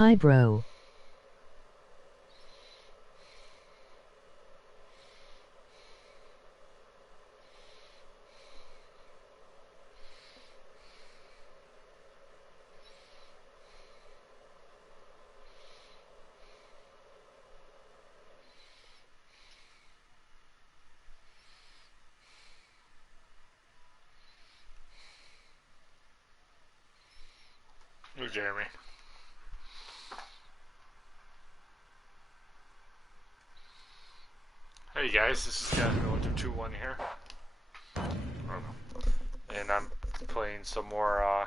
Hi, bro. Hey, Jeremy. Hey guys, this is walkthroughs here. And I'm playing some more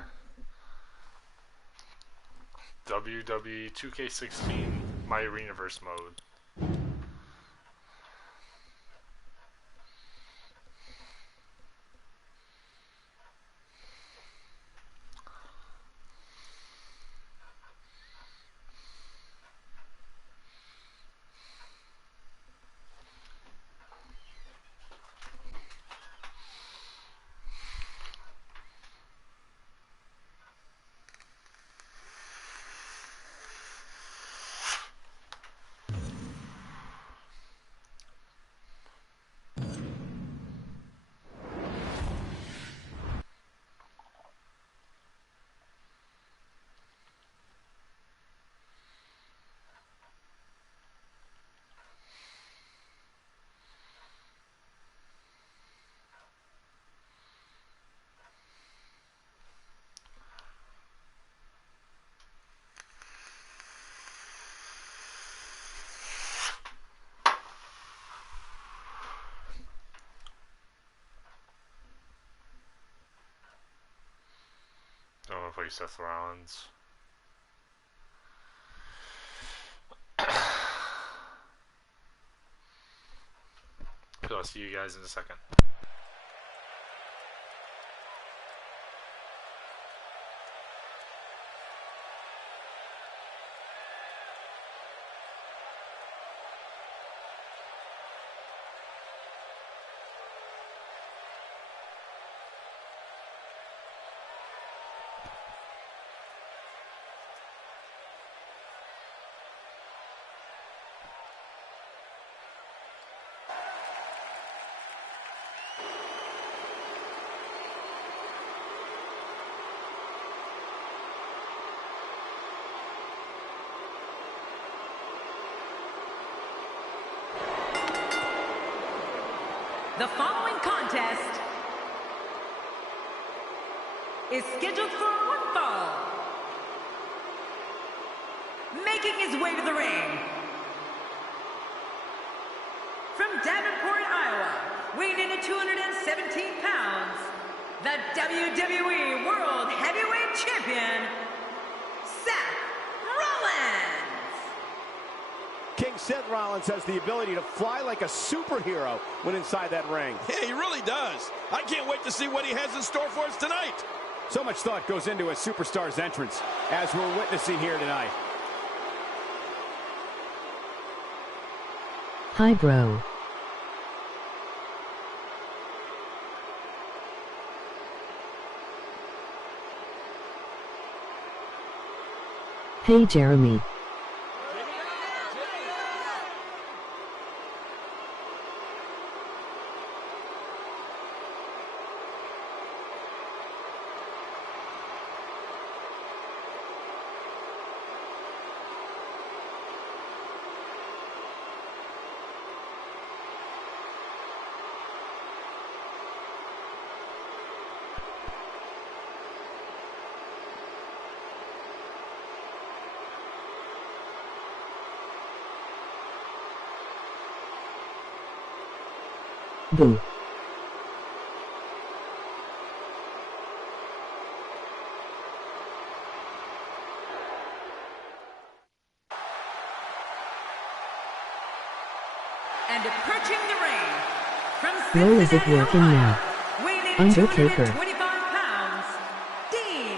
WWE2K16 My Arenaverse mode. Don't want to play Seth Rollins. So I'll see you guys in a second. The following contest is scheduled for one fall. Making his way to the ring, from Davenport, Iowa, weighing in at 217 pounds, the WWE World Heavyweight Champion, Seth Rollins. King Seth Rollins has the ability to fly like a superhero when inside that ring. Yeah, he really does. I can't wait to see what he has in store for us tonight. So much thought goes into a superstar's entrance, as we're witnessing here tonight. Hi, bro. Hey, Jeremy. Boo. And approaching the ring, from Well, is it Cincinnati, working Ohio, now? weighing in Undertaker. 225 pounds, Dean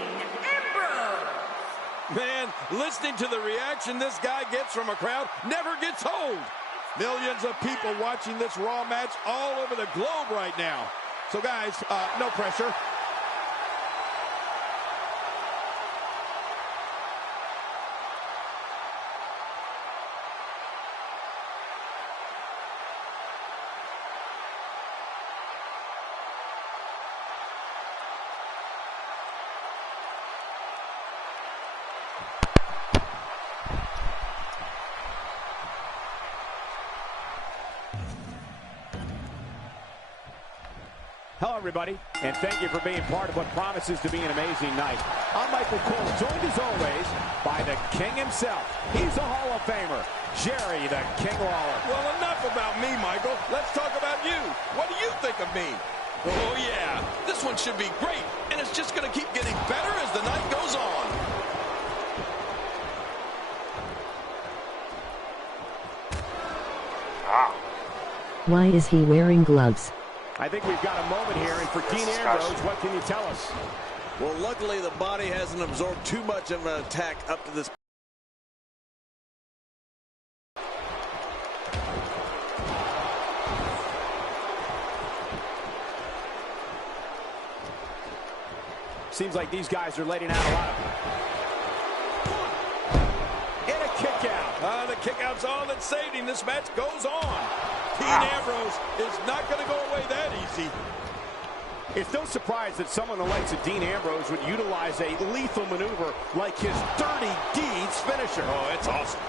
Ambrose. Man, listening to the reaction this guy gets from a crowd never gets old. Millions of people watching this Raw match all over the globe right now. So guys, no pressure. Hello, everybody, and thank you for being part of what promises to be an amazing night. I'm Michael Cole, joined as always by the King himself. He's a Hall of Famer, Jerry the King Lawler. Well, enough about me, Michael. Let's talk about you. What do you think of me? Oh, yeah. This one should be great, and it's just going to keep getting better as the night goes on. Why is he wearing gloves? I think we've got a moment here, and for Dean Ambrose, what can you tell us? Well, luckily the body hasn't absorbed too much of an attack up to this. Seems like these guys are letting out a lot of... And a kick out. The kick out's all that saved him. This match goes on. Dean Ambrose is not going to go away that easy. It's no surprise that someone the likes of Dean Ambrose would utilize a lethal maneuver like his Dirty Deeds finisher. Oh, it's awesome.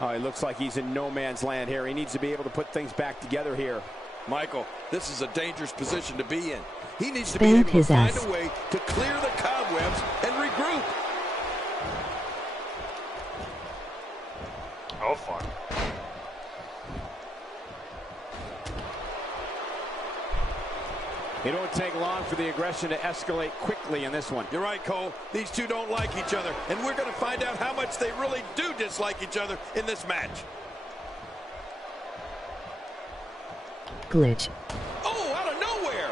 Oh, it looks like he's in no man's land here. He needs to be able to put things back together here. Michael, this is a dangerous position to be in. He needs to be able to find a way to clear the cobwebs and regroup. Oh, fuck. It won't take long for the aggression to escalate quickly in this one. You're right, Cole. These two don't like each other, and we're going to find out how much they really do dislike each other in this match. Glitch. Oh, out of nowhere!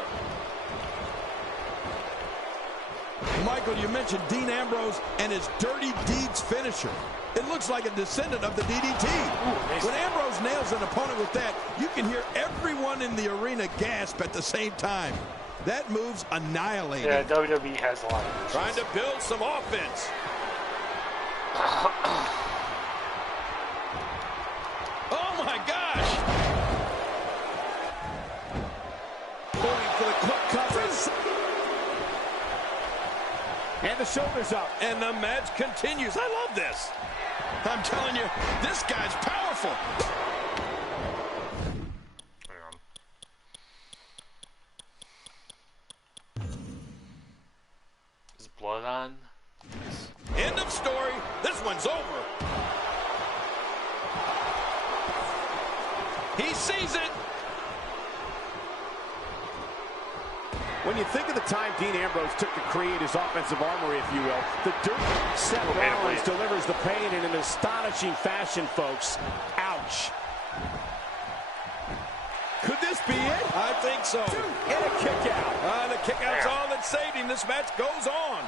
Michael, you mentioned Dean Ambrose and his Dirty Deeds finisher. It looks like a descendant of the DDT. When Ambrose nails an opponent with that, you can hear everyone in the arena gasp at the same time. That move's annihilating. Yeah, WWE has a lot of this. Trying to build some offense. Oh my gosh! Going for the quick covers. And the shoulders up. And the match continues. I love this. I'm telling you, this guy's powerful. Hang on. Is blood on? End of story. This one's over. He sees it. When you think of the time Dean Ambrose took to create his offensive armory, if you will, the Dirty Seth Rollins delivers the pain in an astonishing fashion, folks. Ouch. Could this be it? I think so. And a kick out. The kick out's all that saved him. This match goes on.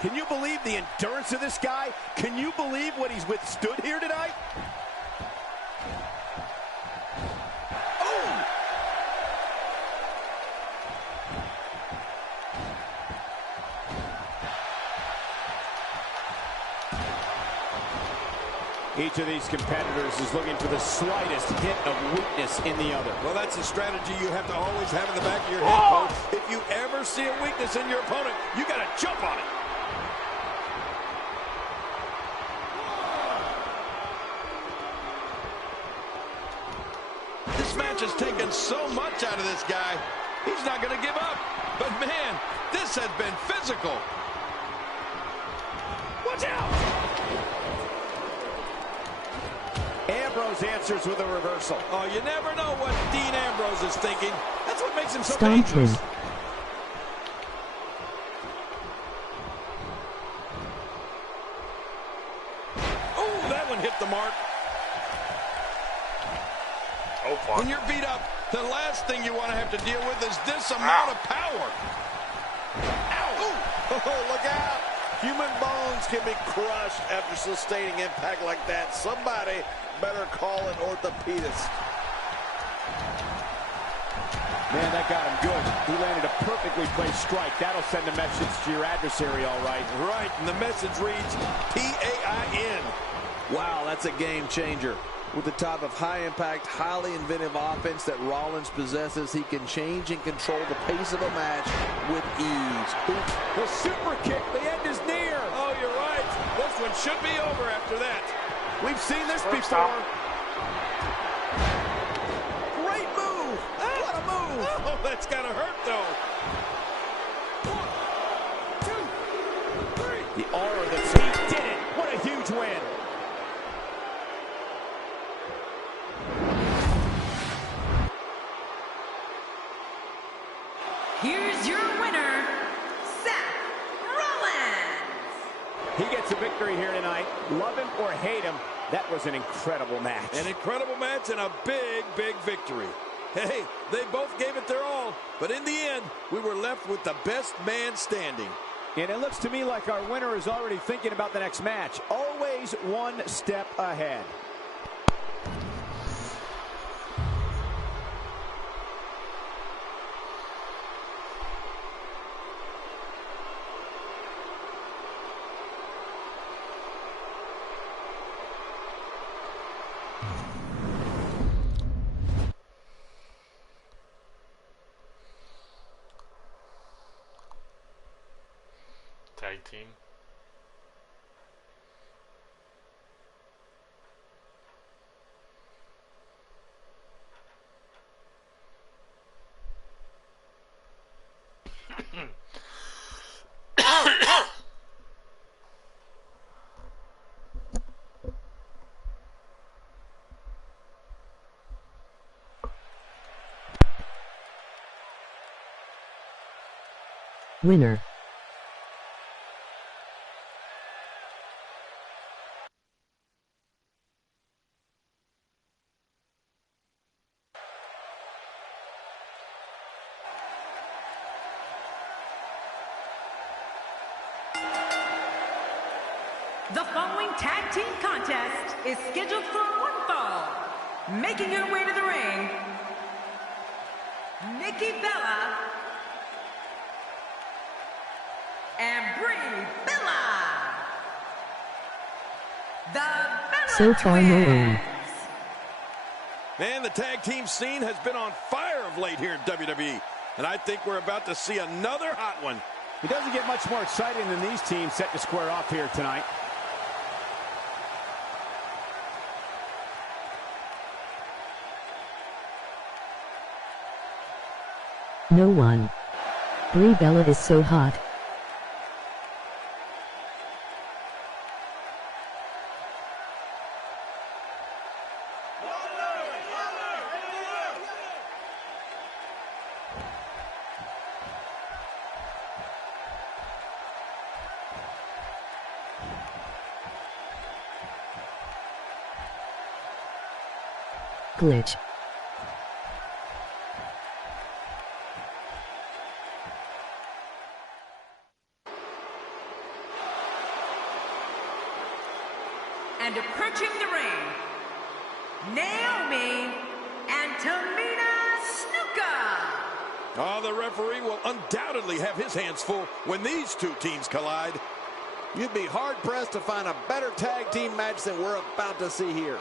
Can you believe the endurance of this guy? Can you believe what he's withstood here tonight? Each of these competitors is looking for the slightest hint of weakness in the other. Well, that's a strategy you have to always have in the back of your head, Coach. If you ever see a weakness in your opponent, you got to jump on it. This match has taken so much out of this guy. He's not going to give up. But, man, this has been physical. Watch out! Ambrose answers with a reversal. Oh, you never know what Dean Ambrose is thinking. That's what makes him so dangerous. Oh, that one hit the mark. Oh, fuck. When you're beat up, the last thing you want to have to deal with is this amount of power. Ow! Oh, look out! Human bones can be crushed after sustaining impact like that. Somebody better call an orthopedist. Man, that got him good. He landed a perfectly placed strike. That'll send a message to your adversary, all right. Right, and the message reads P-A-I-N. Wow, that's a game changer. With the type of high-impact, highly inventive offense that Rollins possesses, he can change and control the pace of a match with ease. The super kick, the end is near. Oh, you're right. This one should be over after that. We've seen this before. that's gotta hurt, though. 1, 2, 3. The aura that's he did it. What a huge win. Here's your winner, Seth Rollins. He gets a victory here tonight. Love him or hate him, that was an incredible match. An incredible match and a big, big victory. Hey, they both gave it their all, but in the end, we were left with the best man standing. And it looks to me like our winner is already thinking about the next match. Always one step ahead. Tag team. Winner. The following tag team contest is scheduled for one fall. Making her way to the ring, Nikki Bella and Brie Bella. The Bella So far, no Twins. Man, the tag team scene has been on fire of late here in WWE. And I think we're about to see another hot one. It doesn't get much more exciting than these teams set to square off here tonight. No one. Brie Bella is so hot. Glitch. And approaching the ring, Naomi and Tamina Snuka. Oh, the referee will undoubtedly have his hands full when these two teams collide. You'd be hard-pressed to find a better tag team match than we're about to see here.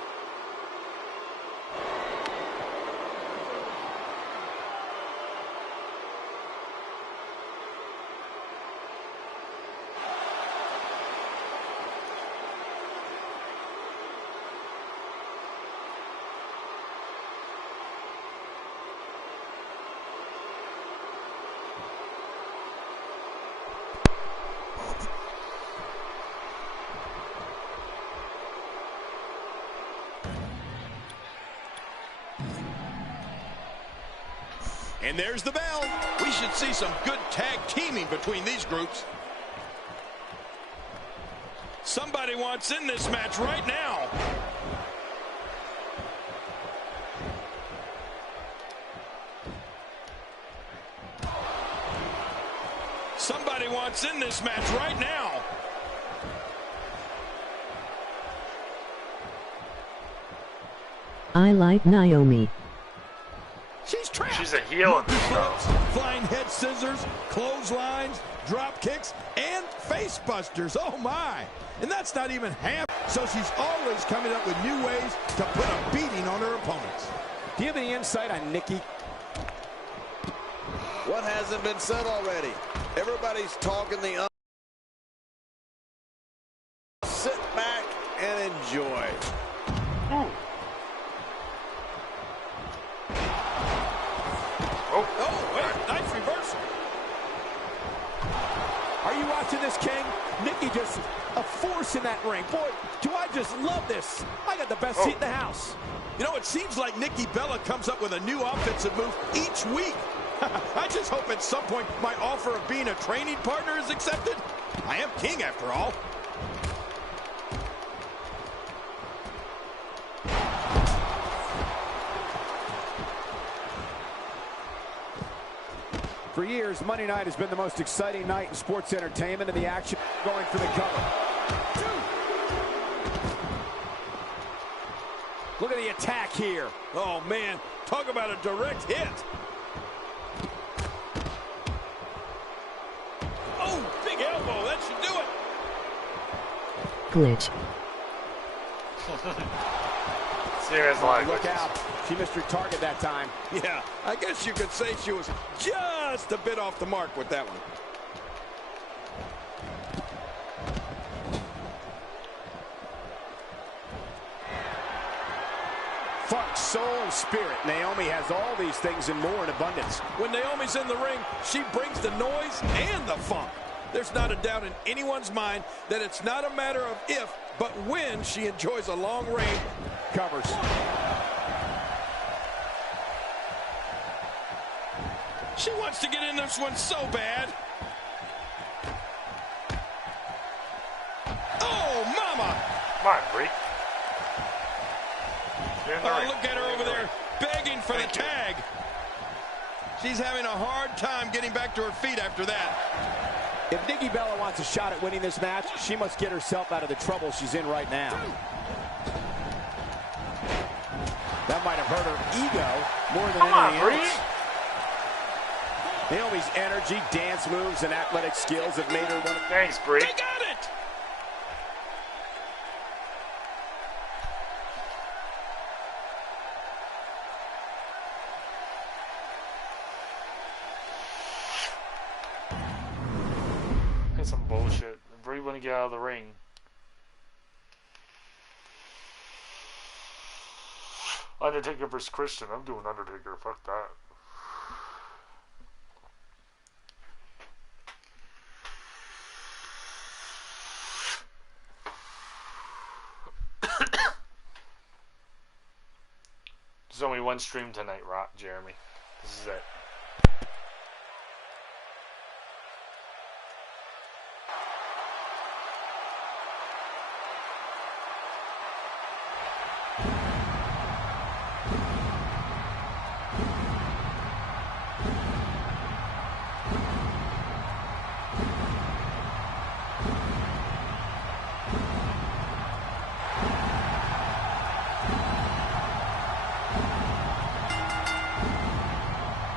And there's the bell. We should see some good tag teaming between these groups. Somebody wants in this match right now. Somebody wants in this match right now. I like Naomi. She's trapped. She's a heel in this show. Flying head scissors, clotheslines, drop kicks, and face busters. Oh my. And that's not even half. So she's always coming up with new ways to put a beating on her opponents. Do you have any insight on Nikki? What hasn't been said already? Everybody's talking the sit back and enjoy. Ooh. Oh. Oh, wait you watching this, King? Nikki just a force in that ring. Boy, do I just love this. I got the best seat in the house. You know, it seems like Nikki Bella comes up with a new offensive move each week. I just hope at some point my offer of being a training partner is accepted. I am king after all. For years, Monday night has been the most exciting night in sports entertainment, and the action going for the cover. Look at the attack here. Oh, man. Talk about a direct hit. Oh, big elbow. That should do it. Glitch. Serious language. Look out. She missed her target that time. Yeah, I guess you could say she was just a bit off the mark with that one. Funk, soul, and spirit. Naomi has all these things and more in abundance. When Naomi's in the ring, she brings the noise and the funk. There's not a doubt in anyone's mind that it's not a matter of if, but when she enjoys a long reign. Covers. She wants to get in this one so bad. Oh, mama! Come on, Bree. Oh, look at her over there begging for the tag. She's having a hard time getting back to her feet after that. If Nikki Bella wants a shot at winning this match, she must get herself out of the trouble she's in right now. That might have hurt her ego more than anything else. Naomi's energy, dance moves, and athletic skills have made her one of... Thanks, Bree. They got it! That's some bullshit. Bree wouldn't get out of the ring. Undertaker versus Christian. I'm doing Undertaker. Fuck that. There's only one stream tonight, Jeremy. This is it.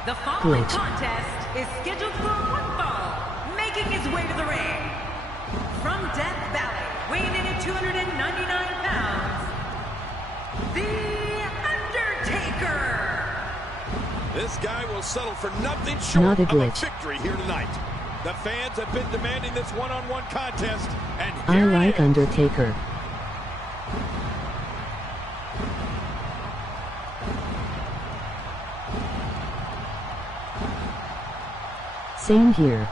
The following Glitch. contest is scheduled for one fall, making his way to the ring. From Death Valley, weighing in at 299 pounds, The Undertaker. This guy will settle for nothing short Not a of a glitch. victory here tonight. The fans have been demanding this one-on-one contest, and I here it like is. Undertaker. Same here.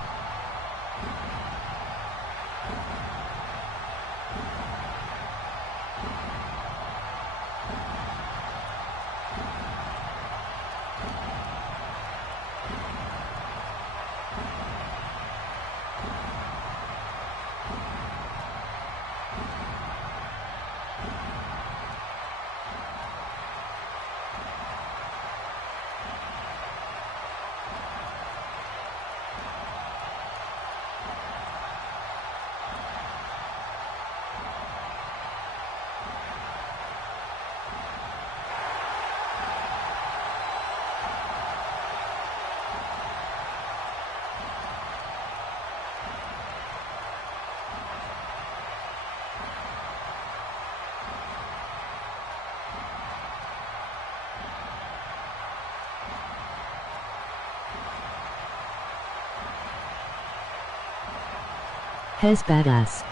Hez badass.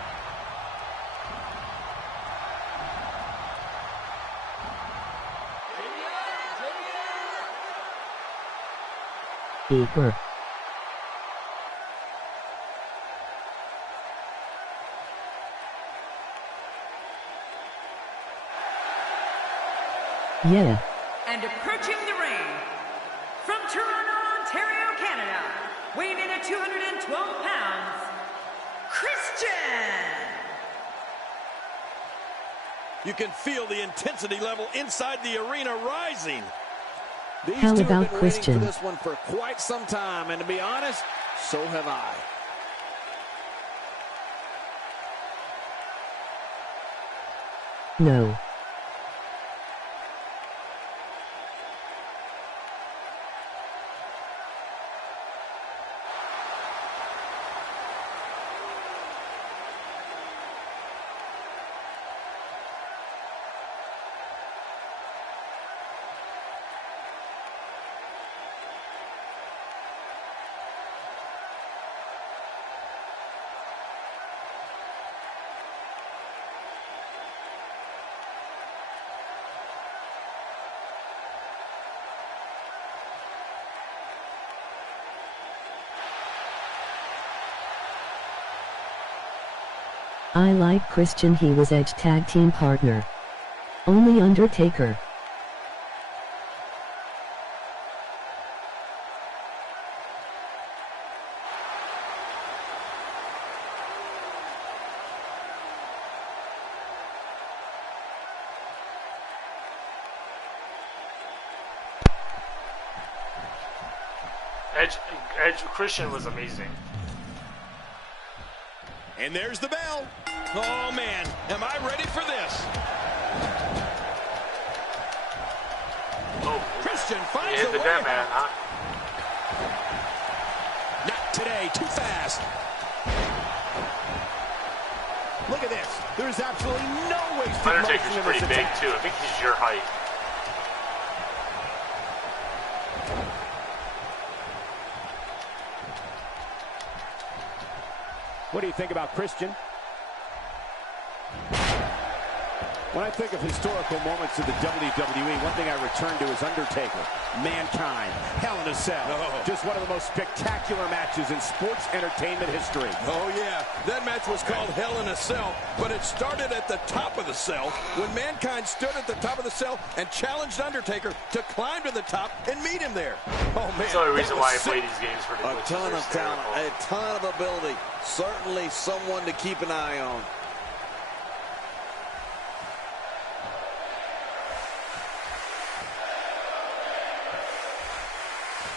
Eager. Yeah. And approaching the ring, from Toronto, Ontario, Canada, weighing in at 212 pounds, Christian! You can feel the intensity level inside the arena rising. These How two about have been Christian? waiting for this one for quite some time, and to be honest, so have I. No. I like Christian. He was Edge tag team partner. Only Undertaker. Edge Christian was amazing. And there's the bell. Oh, man, am I ready for this? Oh, Christian he finds hit a the way dead out. man, huh? Not today, too fast. Look at this. There's absolutely no wasted motion Undertaker's in pretty this big attack. too. I think he's your height. What do you think about Christian? When I think of historical moments of the WWE, one thing I return to is Undertaker, Mankind, Hell in a Cell. Oh. Just one of the most spectacular matches in sports entertainment history. Oh, yeah. That match was called Hell in a Cell, but it started at the top of the cell when Mankind stood at the top of the cell and challenged Undertaker to climb to the top and meet him there. Oh, man. That's the only reason that why I was play sick. these games for the A glitches. ton They're of talent, hysterical. a ton of ability. Certainly someone to keep an eye on.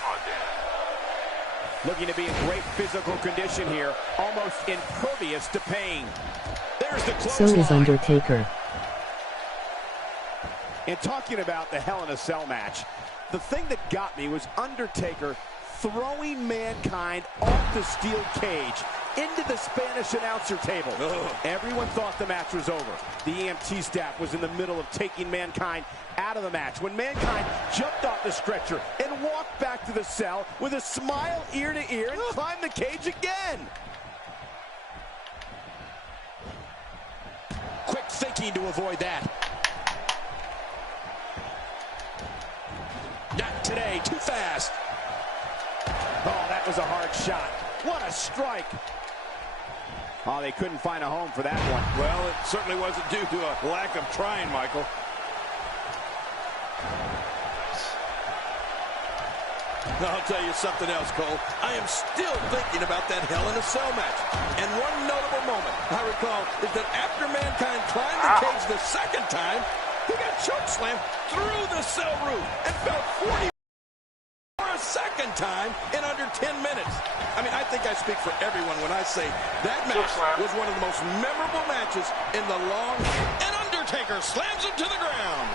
Oh, damn. Looking to be in great physical condition here, almost impervious to pain. There's the So is clothesline. Undertaker. And talking about the Hell in a Cell match, the thing that got me was Undertaker throwing Mankind off the steel cage into the Spanish announcer table. Ugh. Everyone thought the match was over. The EMT staff was in the middle of taking Mankind out of the match when Mankind jumped off the stretcher and walked back to the cell with a smile ear to ear and climbed the cage again. Quick thinking to avoid that. Not today, too fast. Oh, that was a hard shot. What a strike. Oh, they couldn't find a home for that one. Well, it certainly wasn't due to a lack of trying, Michael. I'll tell you something else, Cole. I am still thinking about that Hell in a Cell match. And one notable moment I recall is that after Mankind climbed the cage the second time, he got chokeslammed through the cell roof and fell 40 for a second time in under 10 minutes. I mean, I think I speak for everyone when I say that match was one of the most memorable matches in the long, and Undertaker slams him to the ground.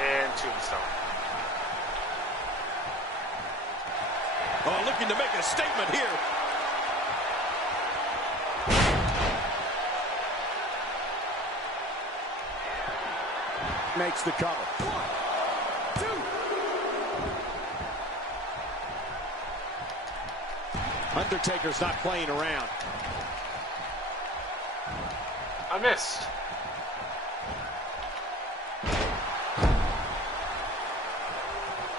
And tombstone. Oh, looking to make a statement here. Makes the cover. 1, 2. Undertaker's not playing around. I missed.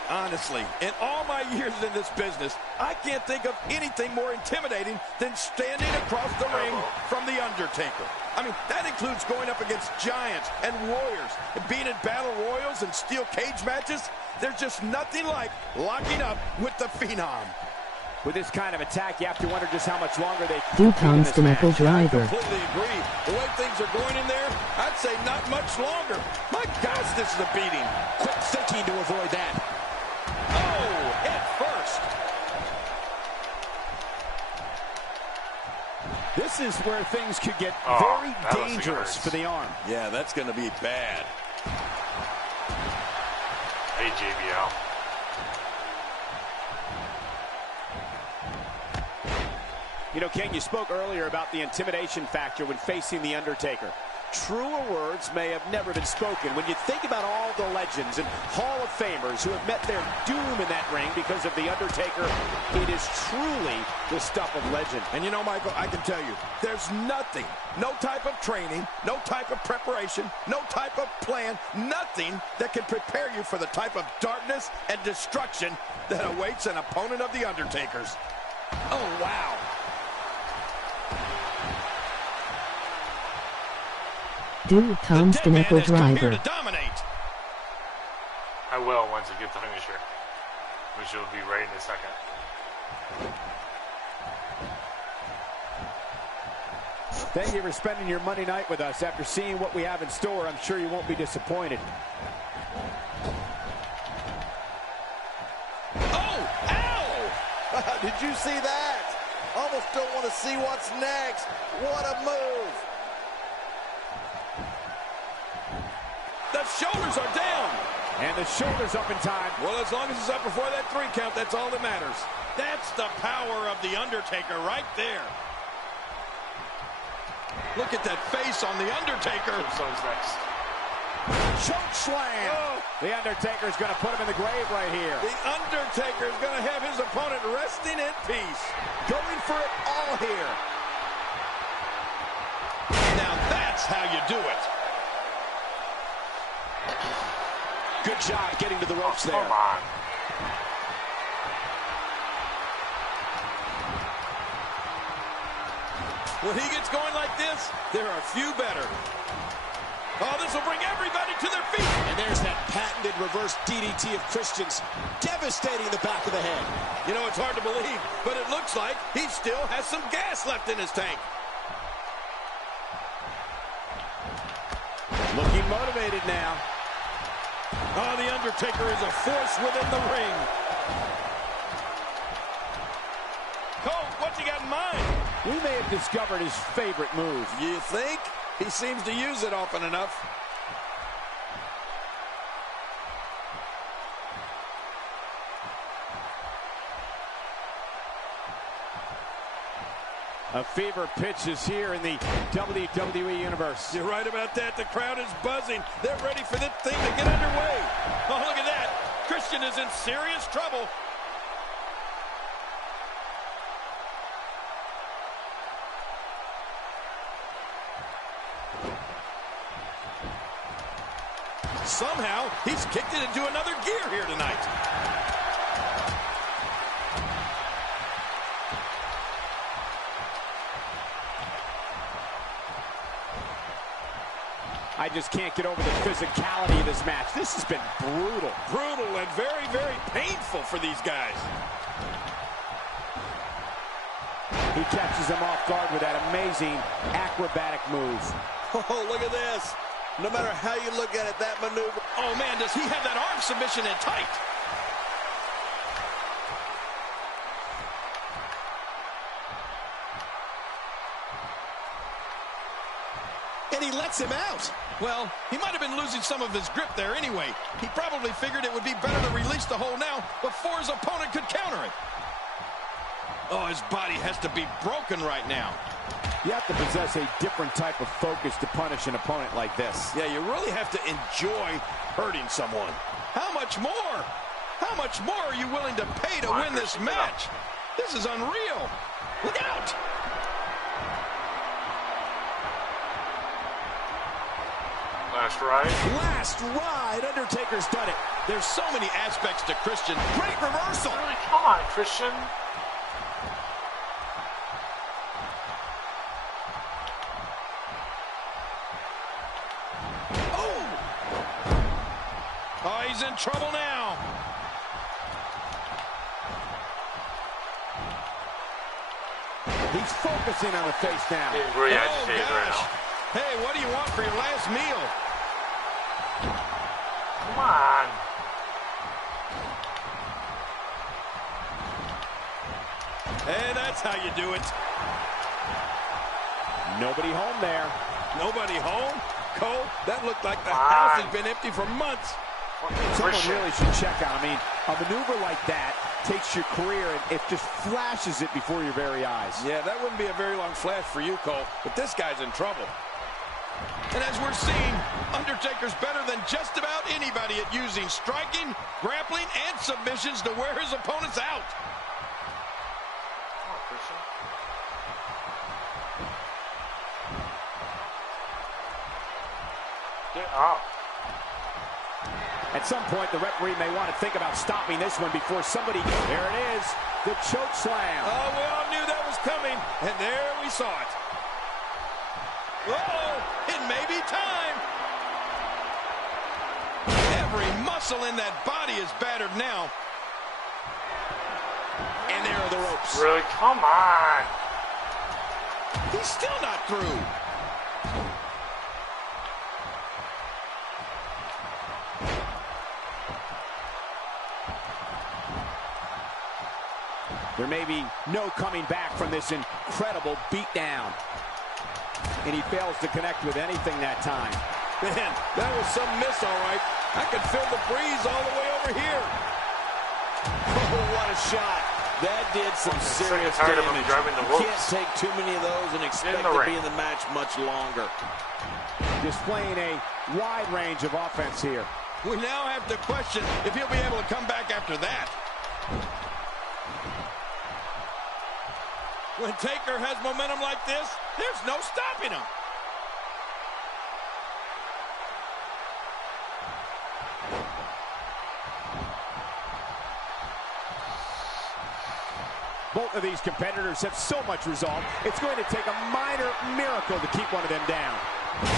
Honestly, in all my years in this business, I can't think of anything more intimidating than standing across the ring from The Undertaker. I mean, that includes going up against giants and warriors, and being in battle royals and steel cage matches. There's just nothing like locking up with the Phenom. With this kind of attack, you have to wonder just how much longer they Du Constable Driver. I completely agree. The way things are going in there, I'd say not much longer. My gosh, this is a beating. Quick thinking to avoid that. Oh, head first. This is where things could get very dangerous for the arm. Yeah, that's going to be bad. Hey, JBL. You know, Ken, you spoke earlier about the intimidation factor when facing The Undertaker. Truer words may have never been spoken. When you think about all the legends and Hall of Famers who have met their doom in that ring because of The Undertaker, it is truly the stuff of legend. And you know, Michael, I can tell you, there's nothing, no type of training, no type of preparation, no type of plan, nothing that can prepare you for the type of darkness and destruction that awaits an opponent of The Undertaker's. Oh, wow. Du Constable Driver. I will once I get the finisher, which will be right in a second. Thank you for spending your Monday night with us. After seeing what we have in store, I'm sure you won't be disappointed. Oh, ow! Did you see that? Almost don't want to see what's next. What a move. The shoulders are down. And the shoulders up in time. Well, as long as it's up before that 3 count, that's all that matters. That's the power of The Undertaker right there. Look at that face on The Undertaker. Tombstone's next. Choke slam. Oh. The Undertaker's going to put him in the grave right here. The Undertaker's going to have his opponent resting in peace. Going for it all here. Now that's how you do it. Good job getting to the ropes there. Come on. When he gets going like this, there are few better. Oh, this will bring everybody to their feet. And there's that patented reverse DDT of Christian's, devastating the back of the head. You know, it's hard to believe, but it looks like he still has some gas left in his tank. Looking motivated now. Oh, The Undertaker is a force within the ring. Cole, what's he got in mind? We may have discovered his favorite move. You think? He seems to use it often enough. A fever pitch is here in the WWE Universe. You're right about that. The crowd is buzzing. They're ready for this thing to get underway. Oh, look at that. Christian is in serious trouble. Somehow, he's kicked it into another gear here tonight. I just can't get over the physicality of this match. This has been brutal. Brutal and very, very painful for these guys. He catches him off guard with that amazing acrobatic move. Oh, look at this. No matter how you look at it, that maneuver. Oh, man, does he have that arm submission in tight? And he lets him out. Well, he might have been losing some of his grip there anyway. He probably figured it would be better to release the hold now before his opponent could counter it. Oh, his body has to be broken right now. You have to possess a different type of focus to punish an opponent like this. Yeah, you really have to enjoy hurting someone. How much more? How much more are you willing to pay to win this match? This is unreal. Look out! Last ride. Last ride. Undertaker's done it. There's so many aspects to Christian. Great reversal. Really? Come on, Christian. in trouble now. He's focusing on the face now. He's really agitated right now. Hey, what do you want for your last meal? Come on. Hey, that's how you do it. Nobody home there. Nobody home? Cole, that looked like the house has been empty for months. Someone really should check out. I mean, a maneuver like that takes your career and it just flashes it before your very eyes. Yeah, that wouldn't be a very long flash for you, Cole, but this guy's in trouble. And as we're seeing, Undertaker's better than just about anybody at using striking, grappling, and submissions to wear his opponents out. Come on, Christian. Get up. At some point, the referee may want to think about stopping this one before somebody... There it is, the choke slam. Oh, we all knew that was coming, and there we saw it. Uh-oh, it may be time. Every muscle in that body is battered now. And there are the ropes. Really? Come on. He's still not through. There may be no coming back from this incredible beatdown. And he fails to connect with anything that time. Man, that was some miss, all right. I could feel the breeze all the way over here. Oh, what a shot. That did some serious damage. You can't take too many of those and expect to be in the match much longer. Displaying a wide range of offense here. We now have to question if he'll be able to come back after that. When Taker has momentum like this, there's no stopping him. Both of these competitors have so much resolve, it's going to take a minor miracle to keep one of them down.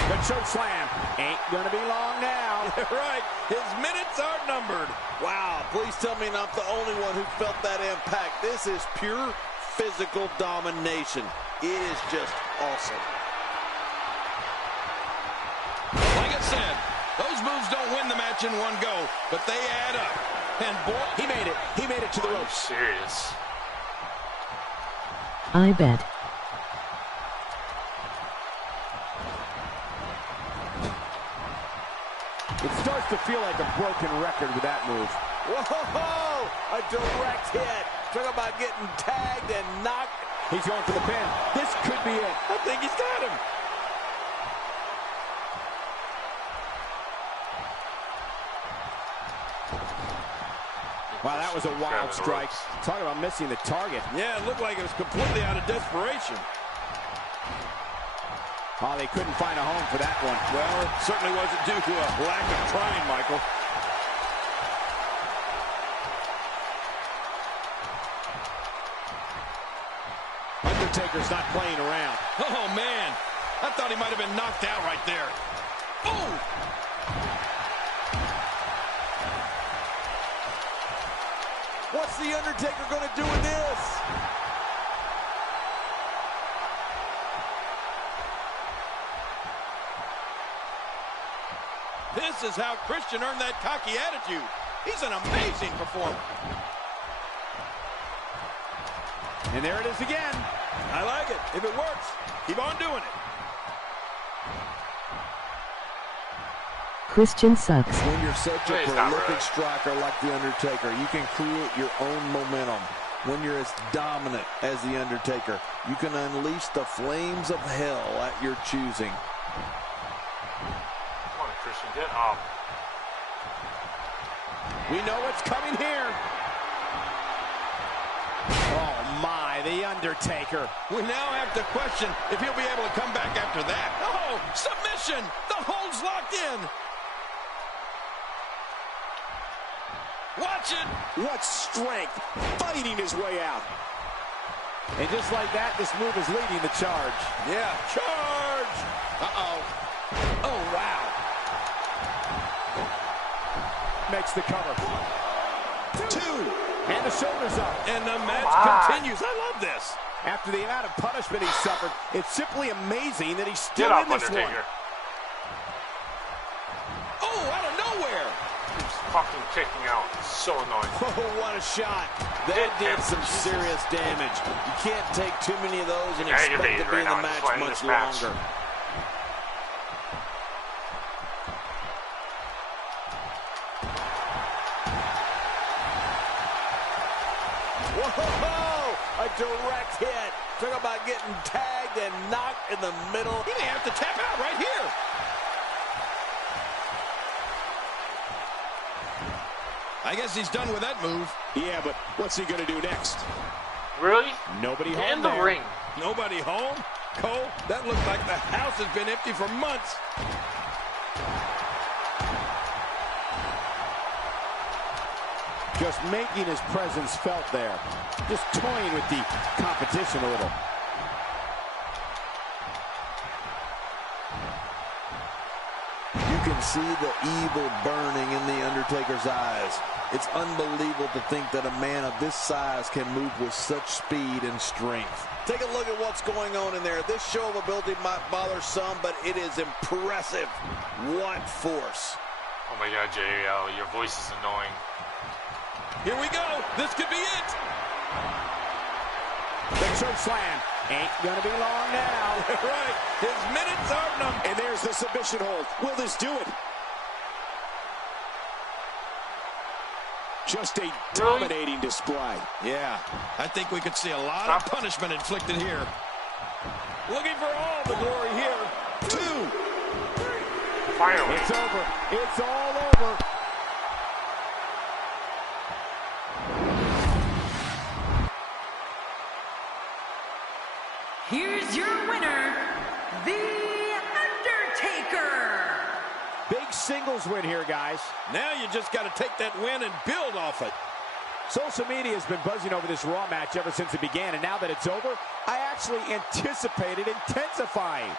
The choke slam ain't going to be long now. Right, his minutes are numbered. Wow, please tell me I'm not the only one who felt that impact. This is pure physical domination. It is just awesome. Like I said, those moves don't win the match in one go, but they add up. And boy, he made it. He made it to the ropes. Serious. I bet. It starts to feel like a broken record with that move. Whoa! A direct hit. Talk about getting tagged and knocked. He's going for the pin. This could be it. I think he's got him. Wow, that was a wild strike. Talk about missing the target. Yeah, it looked like it was completely out of desperation. Oh, they couldn't find a home for that one. Well, it certainly wasn't due to a lack of trying, Michael. Undertaker's not playing around. Oh, man. I thought he might have been knocked out right there. Oh! What's the Undertaker going to do with this? This is how Christian earned that cocky attitude. He's an amazing performer. And there it is again. I like it. If it works, keep on doing it. Christian sucks. When you're such a prolific striker like The Undertaker, you can create your own momentum. When you're as dominant as The Undertaker, you can unleash the flames of hell at your choosing. Come on, Christian, get up. We know what's coming here. Oh, my, The Undertaker. We now have to question if he'll be able to come back after that. Oh, submission! The hold's locked in. Watch it! What strength, fighting his way out. And just like that, this move is leading the charge. Yeah, charge! Uh-oh. Oh, wow. makes the cover. 2. And the shoulders up. And the match continues. I love this. After the amount of punishment he suffered, it's simply amazing that he's still Get up, in this Undertaker. one. Oh, out of nowhere. He's fucking kicking out. So annoying. Oh, what a shot. That did some serious damage. You can't take too many of those and expect to be in the match much longer. Whoa! A direct hit. Talk about getting tagged and knocked in the middle. He may have to tap out right here. I guess he's done with that move. Yeah, but what's he going to do next? Really? Nobody home In the there. ring. Nobody home? Cole, that looks like the house has been empty for months. Just making his presence felt there. Just toying with the competition a little. You can see the evil burning in The Undertaker's eyes. It's unbelievable to think that a man of this size can move with such speed and strength. Take a look at what's going on in there. This show of ability might bother some, but it is impressive. What force. Oh my god, JL, your voice is annoying. Here we go. This could be it. The choke slam ain't gonna be long now. Right. His minutes are numbered. And there's the submission hold. Will this do it? Just a dominating display. Yeah, I think we could see a lot of punishment inflicted here. Looking for all the glory here. 2. Finally. It's over. It's all over. Here's your winner, The Undertaker. Big singles win here, guys. Now you just got to take that win and build off it. Social media has been buzzing over this Raw match ever since it began, and now that it's over, I actually anticipate it intensifying.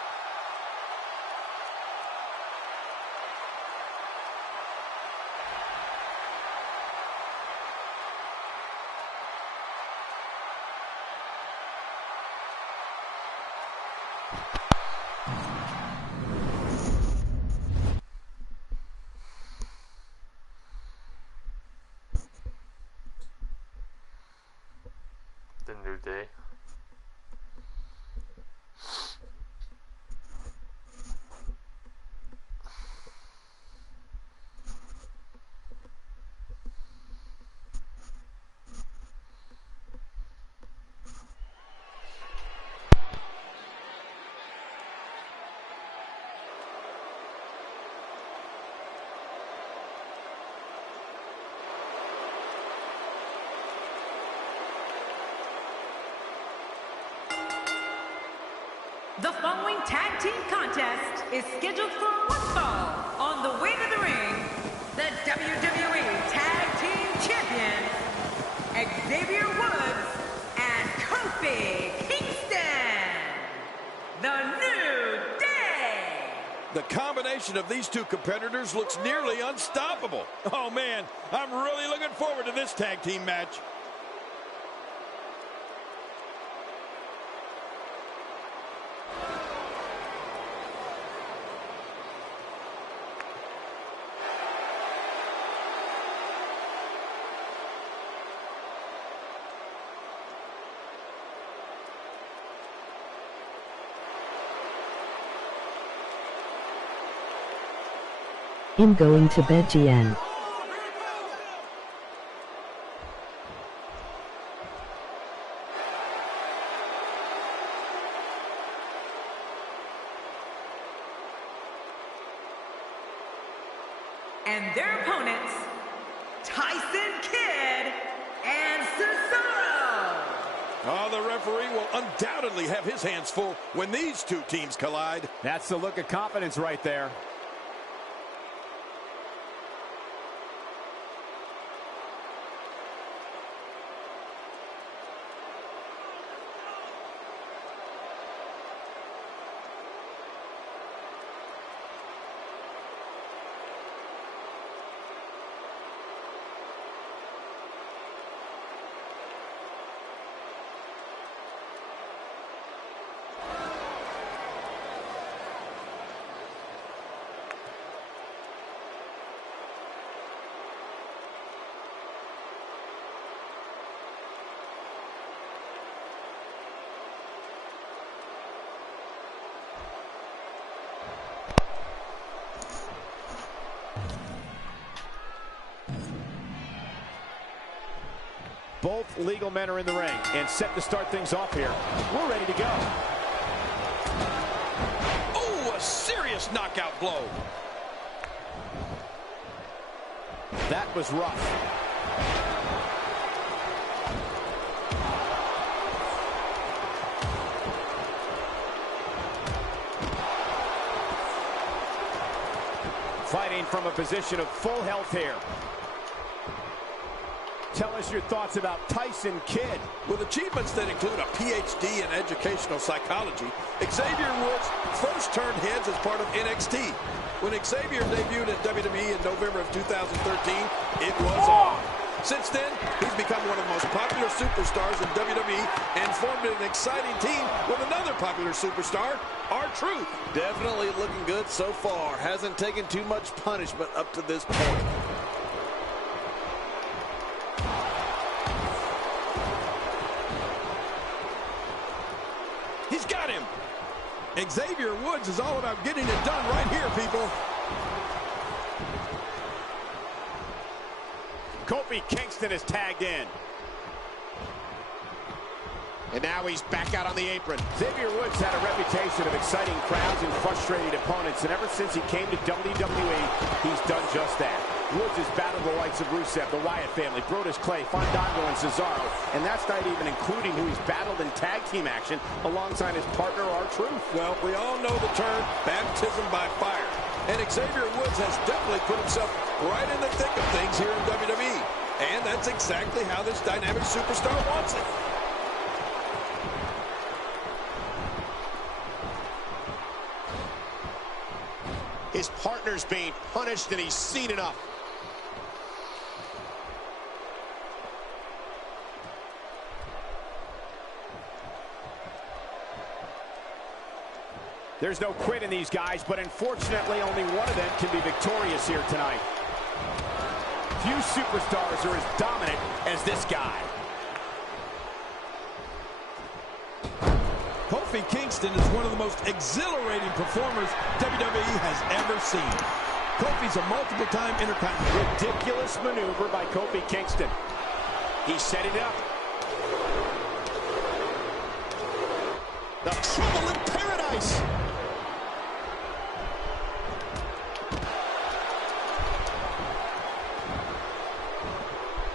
The New Day. The following tag team contest is scheduled for one fall. On the way to the ring, the WWE Tag Team Champions, Xavier Woods and Kofi Kingston. The New Day. The combination of these two competitors looks nearly unstoppable. Oh, man, I'm really looking forward to this tag team match. I'm going to bed, GN. And their opponents, Tyson Kidd and Cesaro. Oh, the referee will undoubtedly have his hands full when these two teams collide. That's the look of confidence right there. Both legal men are in the ring and set to start things off here. We're ready to go. Oh, a serious knockout blow. That was rough. Fighting from a position of full health here. Tell us your thoughts about Tyson Kidd. With achievements that include a PhD in educational psychology, Xavier Woods first turned heads as part of NXT. When Xavier debuted at WWE in November of 2013, it was on. Since then, he's become one of the most popular superstars in WWE and formed an exciting team with another popular superstar, R-Truth. Definitely looking good so far. Hasn't taken too much punishment up to this point. He's got him. Xavier Woods is all about getting it done right here, people. Kofi Kingston is tagged in. And now he's back out on the apron. Xavier Woods had a reputation of exciting crowds and frustrated opponents, and ever since he came to WWE, he's done just that. Woods has battled the likes of Rusev, the Wyatt family, Brodus Clay, Fandango, and Cesaro, and that's not even including who he's battled in tag team action alongside his partner, R-Truth. Well, we all know the term baptism by fire, and Xavier Woods has definitely put himself right in the thick of things here in WWE, and that's exactly how this dynamic superstar wants it. His partner's being punished, and he's seen enough. There's no quit in these guys, but unfortunately only one of them can be victorious here tonight. Few superstars are as dominant as this guy. Kofi Kingston is one of the most exhilarating performers WWE has ever seen. Kofi's a multiple-time Intercontinental. Ridiculous maneuver by Kofi Kingston. He's setting it up. The trouble in paradise.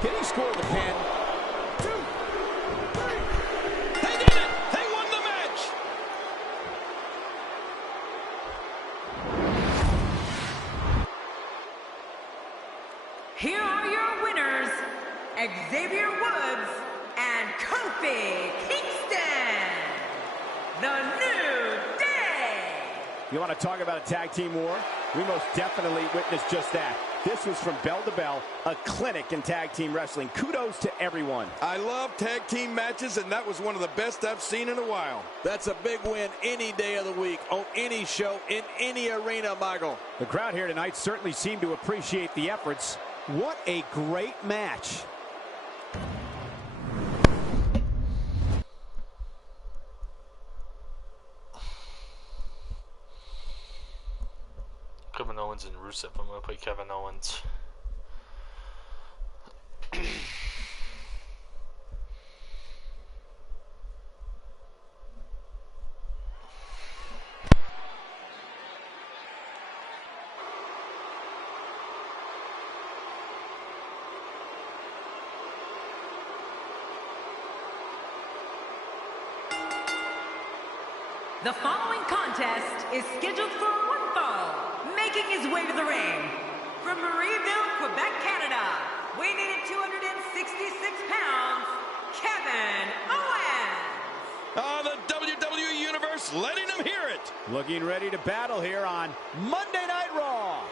Can he score the pin? They did it! They won the match! Here are your winners, Xavier Woods and Kofi Kingston, the New Day. You want to talk about a tag team war? We most definitely witnessed just that. This was from bell to bell, a clinic in tag team wrestling. Kudos to everyone. I love tag team matches, and that was one of the best I've seen in a while. That's a big win any day of the week, on any show, in any arena, Michael. The crowd here tonight certainly seemed to appreciate the efforts. What a great match. Kevin Owens and Rusev. I'm going to play Kevin Owens. The following contest is scheduled for one fall. Making his way to the ring from Marieville, Quebec, Canada, weighing in at 266 pounds, Kevin Owens. The WWE Universe letting them hear it. Looking ready to battle here on Monday Night Raw.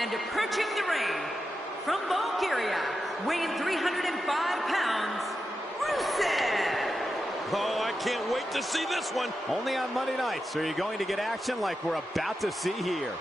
And approaching the ring, from Bulgaria, weighing 305 pounds, Rusev. Oh, I can't wait to see this one. Only on Monday nights are you going to get action like we're about to see here.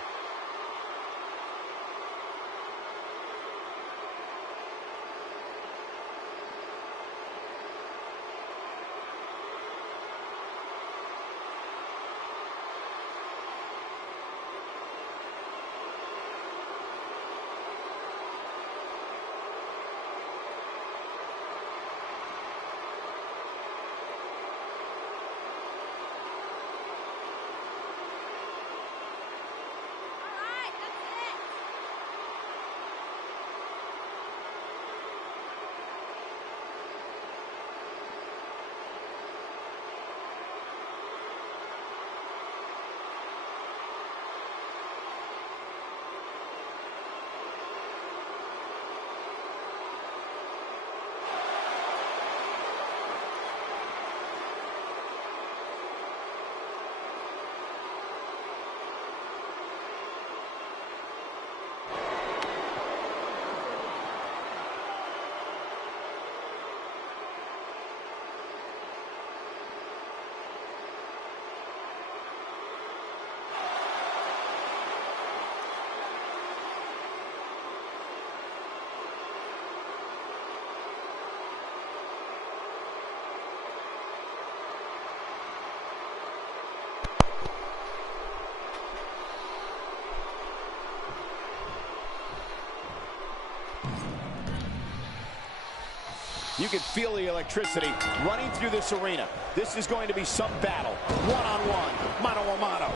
You can feel the electricity running through this arena. This is going to be some battle. One-on-one, mano-a-mano.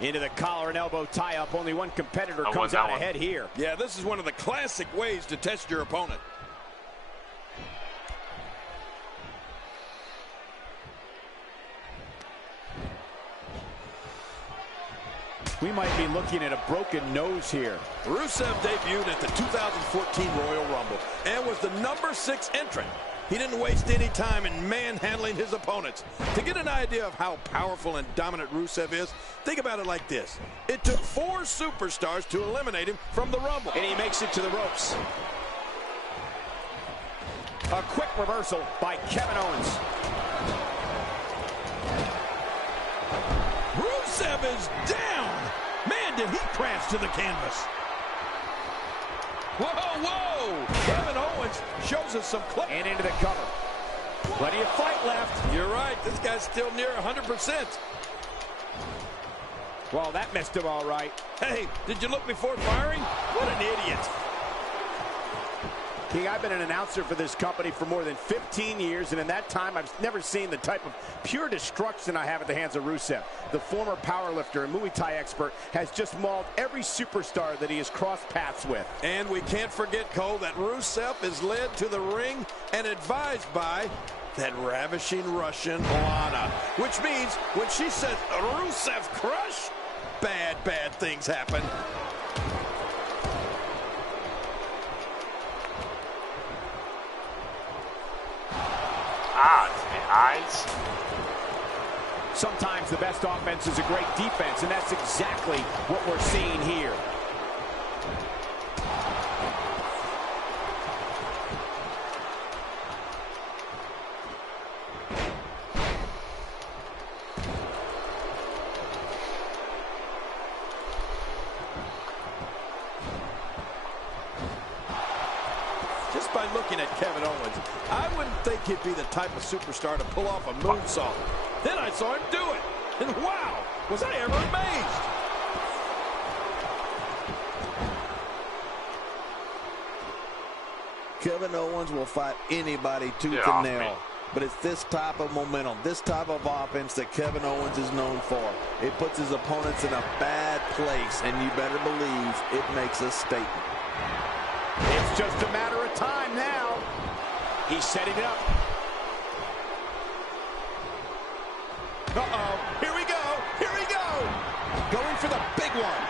Into the collar and elbow tie-up. Only one competitor comes out ahead here. Yeah, this is one of the classic ways to test your opponent. We might be looking at a broken nose here. Rusev debuted at the 2014 Royal Rumble and was the #6 entrant. He didn't waste any time in manhandling his opponents. To get an idea of how powerful and dominant Rusev is, think about it like this. It took 4 superstars to eliminate him from the Rumble. And he makes it to the ropes. A quick reversal by Kevin Owens. Rusev is down. Man, did he crash to the canvas. Whoa, whoa. Kevin Owens shows us some clip. And into the cover. Plenty of fight left. You're right. This guy's still near 100%. Well, that missed him all right. Hey, did you look before firing? What an idiot. King, I've been an announcer for this company for more than 15 years, and in that time, I've never seen the type of pure destruction I have at the hands of Rusev. The former powerlifter and Muay Thai expert has just mauled every superstar that he has crossed paths with. And we can't forget, Cole, that Rusev is led to the ring and advised by that ravishing Russian, Lana. Which means when she says Rusev crush, bad things happen. Ah, to the eyes. Sometimes the best offense is a great defense, and that's exactly what we're seeing here. Just by looking at Kevin Owens, I wouldn't think he'd be the type of superstar to pull off a moonsault. Then I saw him do it, and wow, was I ever amazed. Kevin Owens will fight anybody tooth and nail. But it's this type of momentum, this type of offense that Kevin Owens is known for. It puts his opponents in a bad place, and you better believe it makes a statement. It's just a matter of time now. He's setting it up. Uh-oh. Here we go. Here we go. Going for the big one.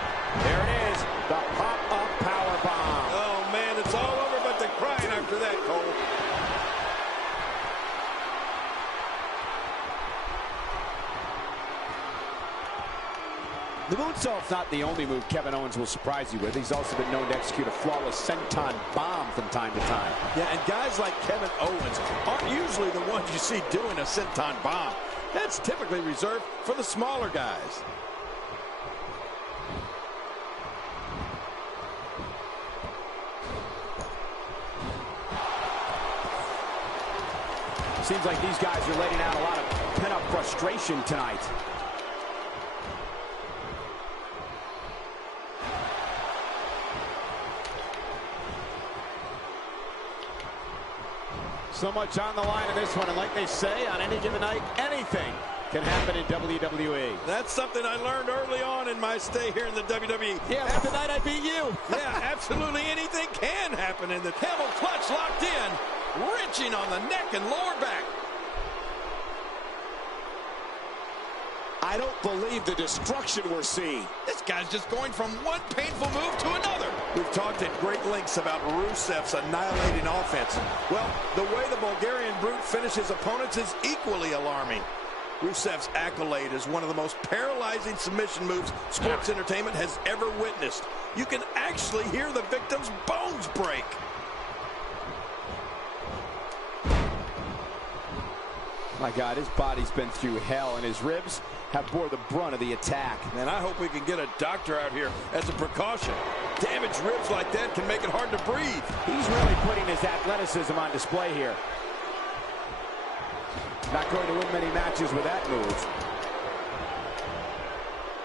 There it is. The pop-up powerbomb. Oh, man, it's all over but the crying after that, Cole. moonsault's not the only move Kevin Owens will surprise you with. He's also been known to execute a flawless senton bomb from time to time. Yeah, and guys like Kevin Owens aren't usually the ones you see doing a senton bomb. That's typically reserved for the smaller guys. Seems like these guys are letting out a lot of pent-up frustration tonight. So much on the line in this one, and like they say, on any given night, anything can happen in WWE. That's something I learned early on in my stay here in the WWE. Yeah, but tonight I beat you. Yeah, absolutely anything can happen in the camel clutch locked in, wrenching on the neck and lower back. I don't believe the destruction we're seeing. This guy's just going from one painful move to another. We've talked at great lengths about Rusev's annihilating offense. Well, the way the Bulgarian Brute finishes opponents is equally alarming. Rusev's accolade is one of the most paralyzing submission moves sports entertainment has ever witnessed. You can actually hear the victim's bones break. My God, his body's been through hell, and his ribs have bore the brunt of the attack. And I hope we can get a doctor out here as a precaution. Damaged ribs like that can make it hard to breathe. He's really putting his athleticism on display here. Not going to win many matches with that move.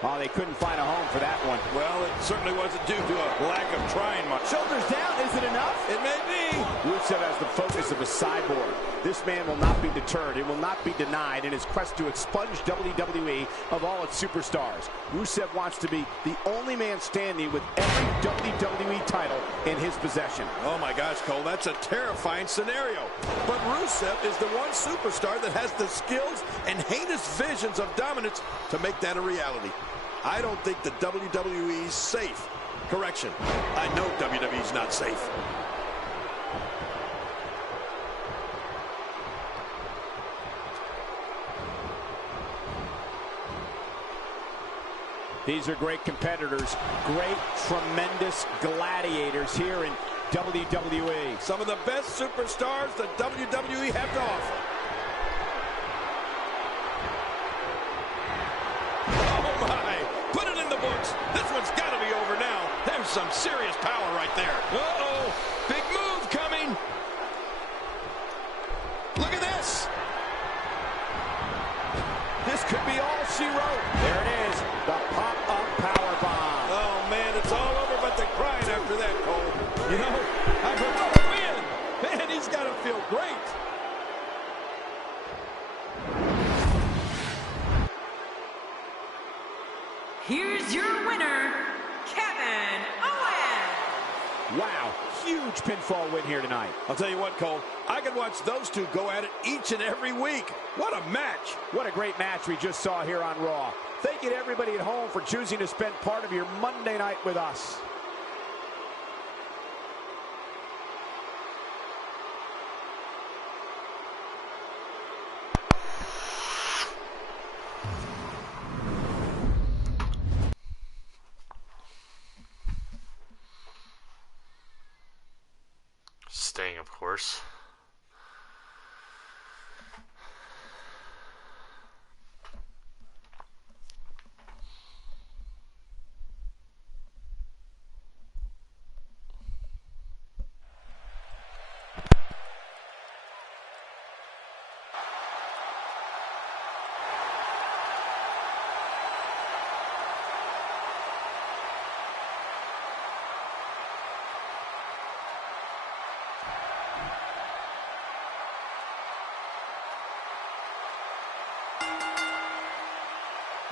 Oh, they couldn't find a home for that one. Well, it certainly wasn't due to a lack of trying much. Shoulders down, is it enough? It may be. Rusev has the focus of a cyborg. This man will not be deterred. It will not be denied in his quest to expunge WWE of all its superstars. Rusev wants to be the only man standing with every WWE title in his possession. Oh my gosh, Cole, that's a terrifying scenario. But Rusev is the one superstar that has the skills and heinous visions of dominance to make that a reality. I don't think the WWE is safe. Correction, I know WWE's not safe. These are great competitors, great, tremendous gladiators here in WWE. Some of the best superstars that WWE have to offer. Oh my! Put it in the books. This one's got to be over now. There's some serious power right there. Uh-oh! Big move coming. Look at this. This could be all she wrote. There it is, the pop-up power bomb. Oh man, it's all over but the crying after that, Cole. You know, I heard the win. Man, he's got to feel great. Here's your winner, Kevin Owens. Wow, huge pinfall win here tonight. I'll tell you what, Cole, I could watch those two go at it each and every week. What a match. What a great match we just saw here on Raw. Thank you to everybody at home for choosing to spend part of your Monday night with us. Staying, of course.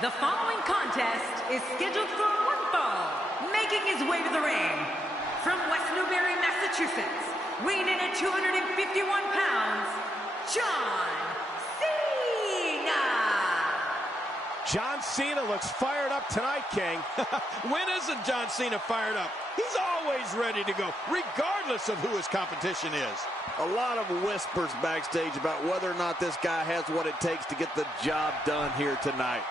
The following contest is scheduled for one fall. Making his way to the ring from West Newbury, Massachusetts, weighing in at 251 pounds, John Cena. John Cena looks fired up tonight, King. When isn't John Cena fired up? He's always ready to go, regardless of who his competition is. A lot of whispers backstage about whether or not this guy has what it takes to get the job done here tonight.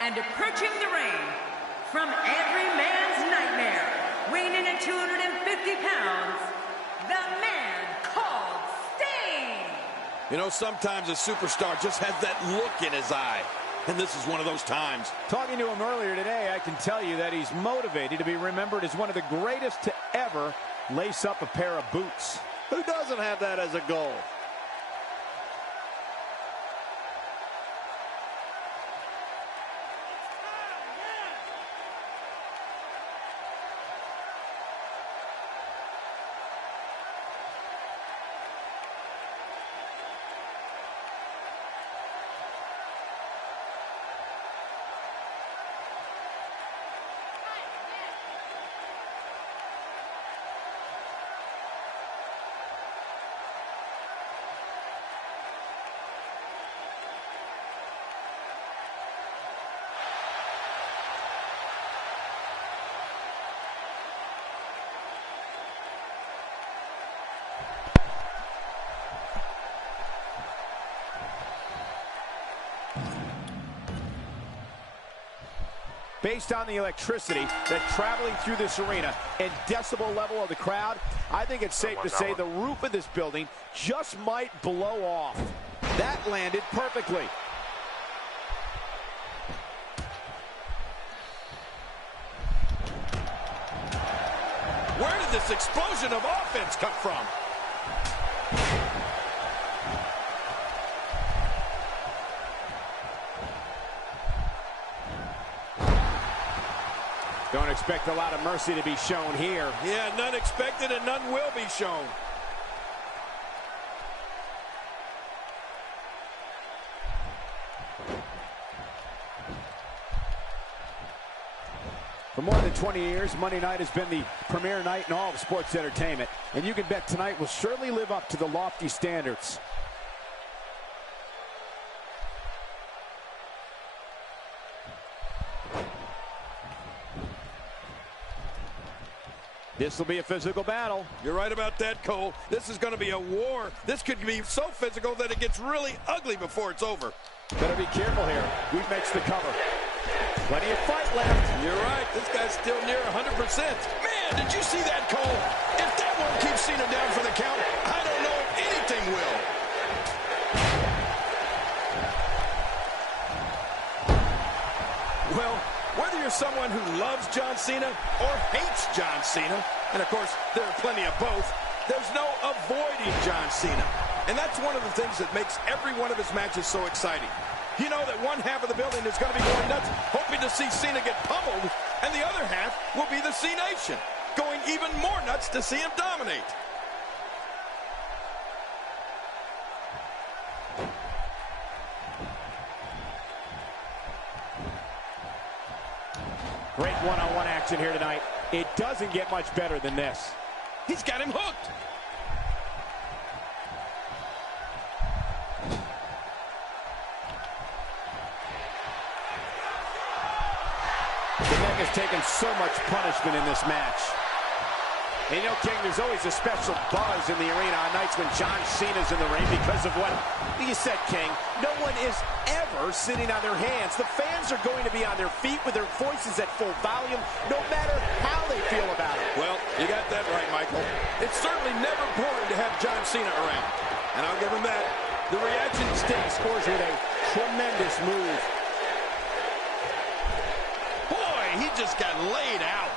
And approaching the ring, from every man's nightmare, weighing in at 250 pounds, the man called Sting. You know, sometimes a superstar just has that look in his eye. And this is one of those times. Talking to him earlier today, I can tell you that he's motivated to be remembered as one of the greatest to ever lace up a pair of boots. Who doesn't have that as a goal? Based on the electricity that's traveling through this arena and decibel level of the crowd, I think it's safe to say the roof of this building just might blow off. That landed perfectly. Where did this explosion of offense come from? Don't expect a lot of mercy to be shown here. Yeah, none expected and none will be shown. For more than 20 years, Monday night has been the premier night in all of sports entertainment. And you can bet tonight will surely live up to the lofty standards. This will be a physical battle. You're right about that, Cole. This is going to be a war. This could be so physical that it gets really ugly before it's over. Better be careful here. We've makes the cover. Plenty of fight left. You're right. This guy's still near 100%. Man, did you see that, Cole? If that won't keep Cena down for the count, I don't know if anything will. Well, whether you're someone who loves John Cena or hates John Cena, and of course, there are plenty of both, there's no avoiding John Cena. And that's one of the things that makes every one of his matches so exciting. You know that one half of the building is going to be going nuts, hoping to see Cena get pummeled, and the other half will be the C-Nation, going even more nuts to see him dominate. Great one-on-one action here tonight. It doesn't get much better than this. He's got him hooked. The neck has taken so much punishment in this match. And you know, King, there's always a special buzz in the arena on nights when John Cena's in the ring because of what you said, King. No one is ever sitting on their hands. The fans are going to be on their feet with their voices at full volume, no matter how they feel about it. Well, you got that right, Michael. It's certainly never boring to have John Cena around. And I'll give him that. The reaction to Sting scores with a tremendous move. Boy, he just got laid out.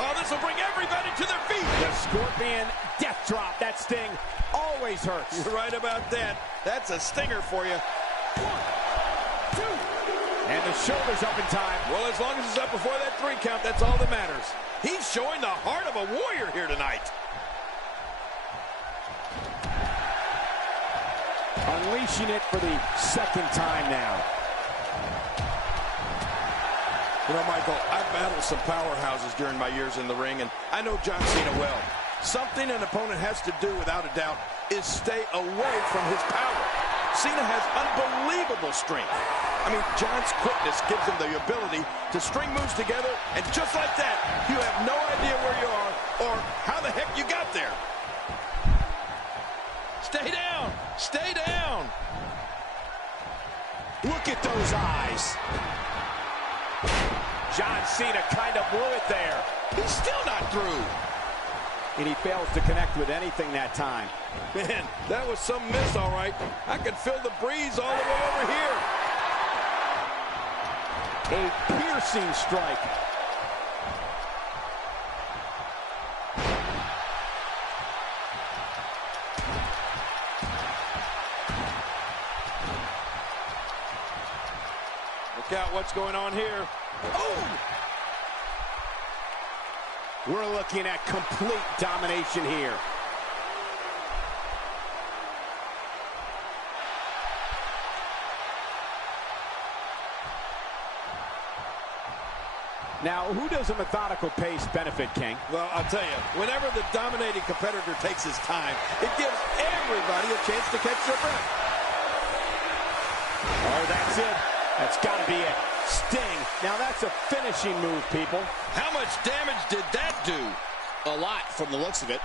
Oh, this will bring everybody to their feet. The Scorpion death drop. That Sting always hurts. You're right about that. That's a stinger for you. 1, 2. And the shoulder's up in time. Well, as long as it's up before that 3 count, that's all that matters. He's showing the heart of a warrior here tonight. Unleashing it for the second time now. You know, Michael, I've battled some powerhouses during my years in the ring, and I know John Cena well. Something an opponent has to do, without a doubt, is stay away from his power. Cena has unbelievable strength. I mean, John's quickness gives him the ability to string moves together, and just like that, you have no idea where you are or how the heck you got there. Stay down! Stay down! those eyes. John Cena kind of blew it there. He's still not through. And he fails to connect with anything that time. Man, that was some miss, all right. I could feel the breeze all the way over here. A piercing strike. Look out what's going on here. Oh! We're looking at complete domination here. Now, who does a methodical pace benefit, King? Well, I'll tell you, whenever the dominating competitor takes his time, it gives everybody a chance to catch their breath. Oh, that's it. That's got to be it. Sting. Now, that's a finishing move, people. How much damage did that do? A lot from the looks of it.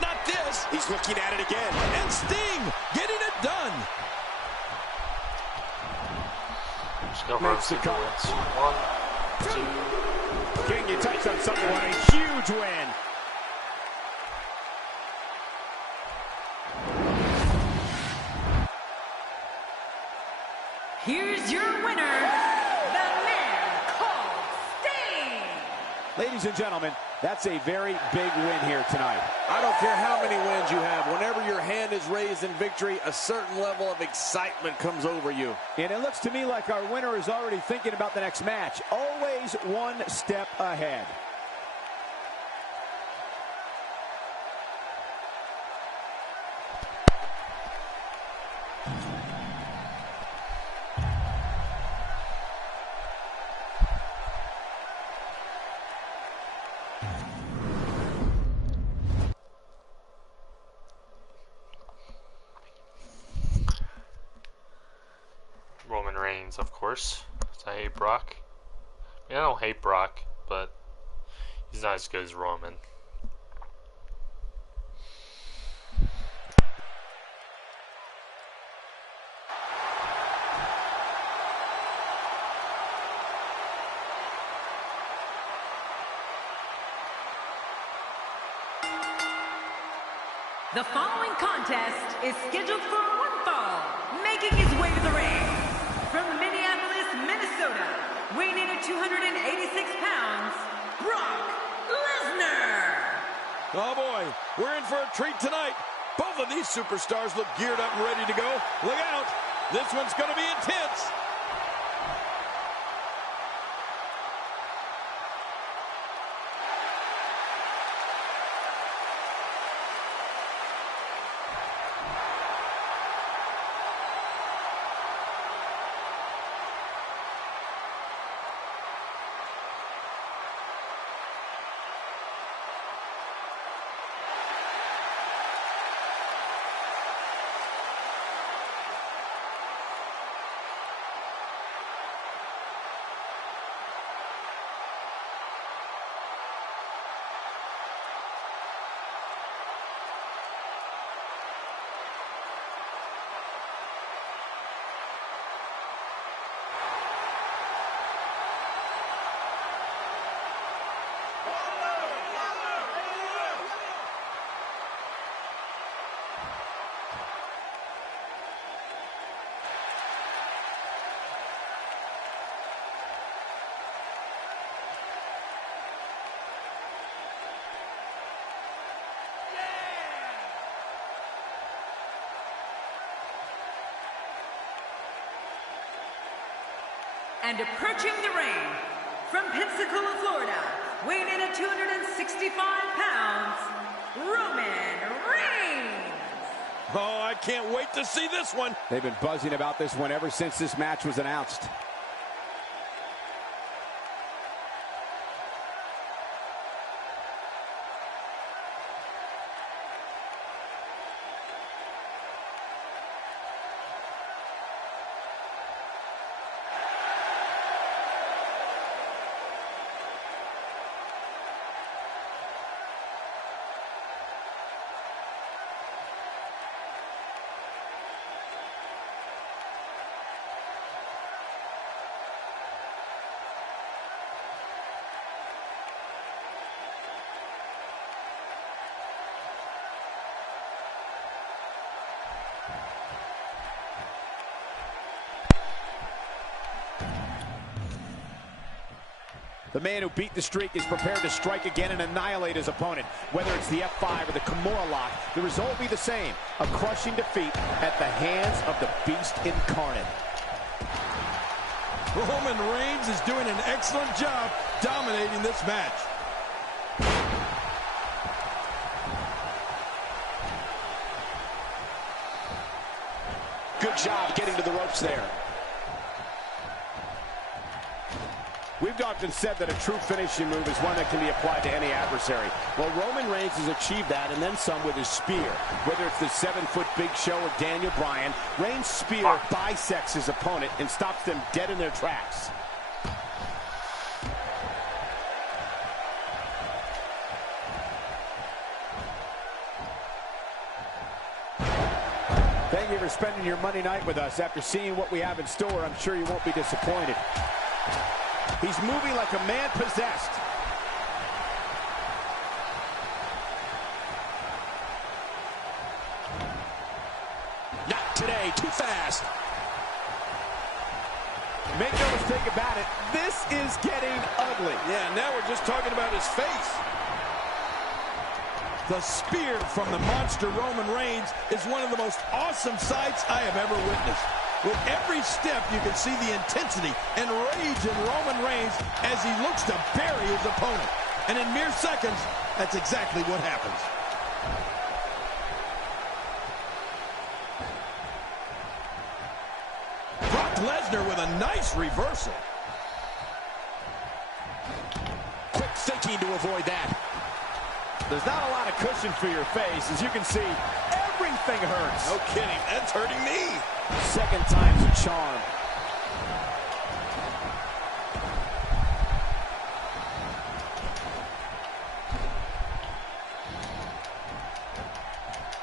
Not this. He's looking at it again. And Sting getting it done. Just go Makes the for cut. 1, 2. King, you touched on something. What a huge win. Here's your winner, the man called Sting. Ladies and gentlemen, that's a very big win here tonight. I don't care how many wins you have. Whenever your hand is raised in victory, a certain level of excitement comes over you. And it looks to me like our winner is already thinking about the next match. Always one step ahead. Roman Reigns, of course. I hate Brock. I mean, I don't hate Brock, but he's not as good as Roman. The following contest is scheduled for one fall. Making his way to the ring from Minneapolis, Minnesota, weighing in at 286 pounds, Brock Lesnar. Oh boy, we're in for a treat tonight. Both of these superstars look geared up and ready to go. Look out, this one's going to be intense. And approaching the ring from Pensacola, Florida, weighing in at 265 pounds, Roman Reigns. Oh, I can't wait to see this one. They've been buzzing about this one ever since this match was announced. The man who beat the streak is prepared to strike again and annihilate his opponent. Whether it's the F5 or the Kimura lock, the result will be the same. A crushing defeat at the hands of the Beast Incarnate. Roman Reigns is doing an excellent job dominating this match. Good job getting to the ropes there. We've often said that a true finishing move is one that can be applied to any adversary. Well, Roman Reigns has achieved that and then some with his spear. Whether it's the 7-foot Big Show or Daniel Bryan, Reigns' spear bisects his opponent and stops them dead in their tracks. Thank you for spending your Monday night with us. After seeing what we have in store, I'm sure you won't be disappointed. He's moving like a man possessed. Not today, too fast. Make no mistake about it, this is getting ugly. Yeah, now we're just talking about his face. The spear from the monster Roman Reigns is one of the most awesome sights I have ever witnessed. With every step, you can see the intensity and rage in Roman Reigns as he looks to bury his opponent. And in mere seconds, that's exactly what happens. Brock Lesnar with a nice reversal. Quick thinking to avoid that. There's not a lot of cushion for your face. As you can see, everything hurts. No kidding, that's hurting me. Second time's a charm.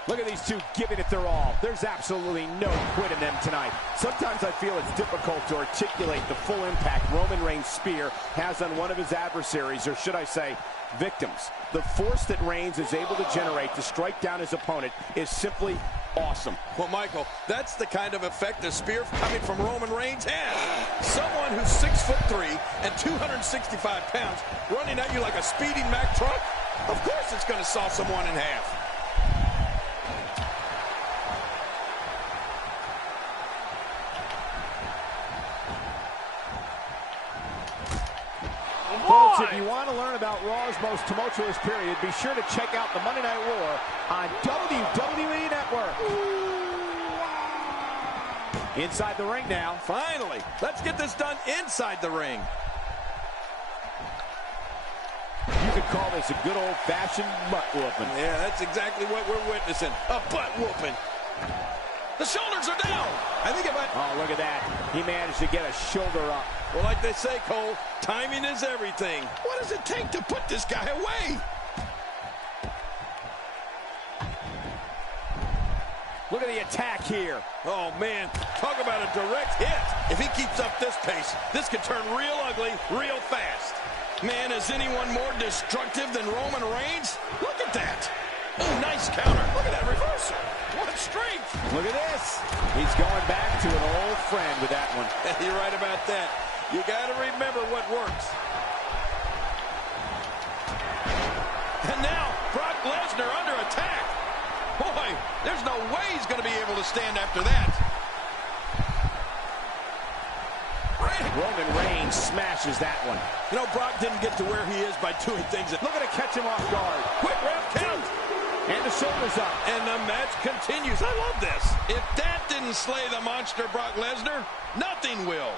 Look at these two giving it their all. There's absolutely no quit in them tonight. Sometimes I feel it's difficult to articulate the full impact Roman Reigns' spear has on one of his adversaries, or should I say, victims. The force that Reigns is able to generate to strike down his opponent is simply awesome. Well, Michael, that's the kind of effect a spear coming from Roman Reigns has. Someone who's 6'3" and 265 pounds running at you like a speeding Mack truck? Of course it's going to saw someone in half. Folks, if you want to learn about Raw's most tumultuous period, be sure to check out the Monday Night War on WWE Network. Inside the ring now. Finally, let's get this done inside the ring. You could call this a good old-fashioned butt whooping. Yeah, that's exactly what we're witnessing. A butt whooping. The shoulders are down. I think it might... Oh, look at that. He managed to get a shoulder up. Well, like they say, Cole, timing is everything. What does it take to put this guy away? Look at the attack here. Oh, man, talk about a direct hit. If he keeps up this pace, this could turn real ugly real fast. Man, is anyone more destructive than Roman Reigns? Look at that. Oh, nice counter. Look at that reversal. What strength. Look at this. He's going back to an old friend with that one. You're right about that. You got to remember what works. And now, Brock Lesnar under attack. Boy, there's no way he's going to be able to stand after that. Roman Reigns smashes that one. You know, Brock didn't get to where he is by doing things. Look at it catch him off guard. Quick ref count. And the shoulders up. And the match continues. I love this. If that didn't slay the monster Brock Lesnar, nothing will.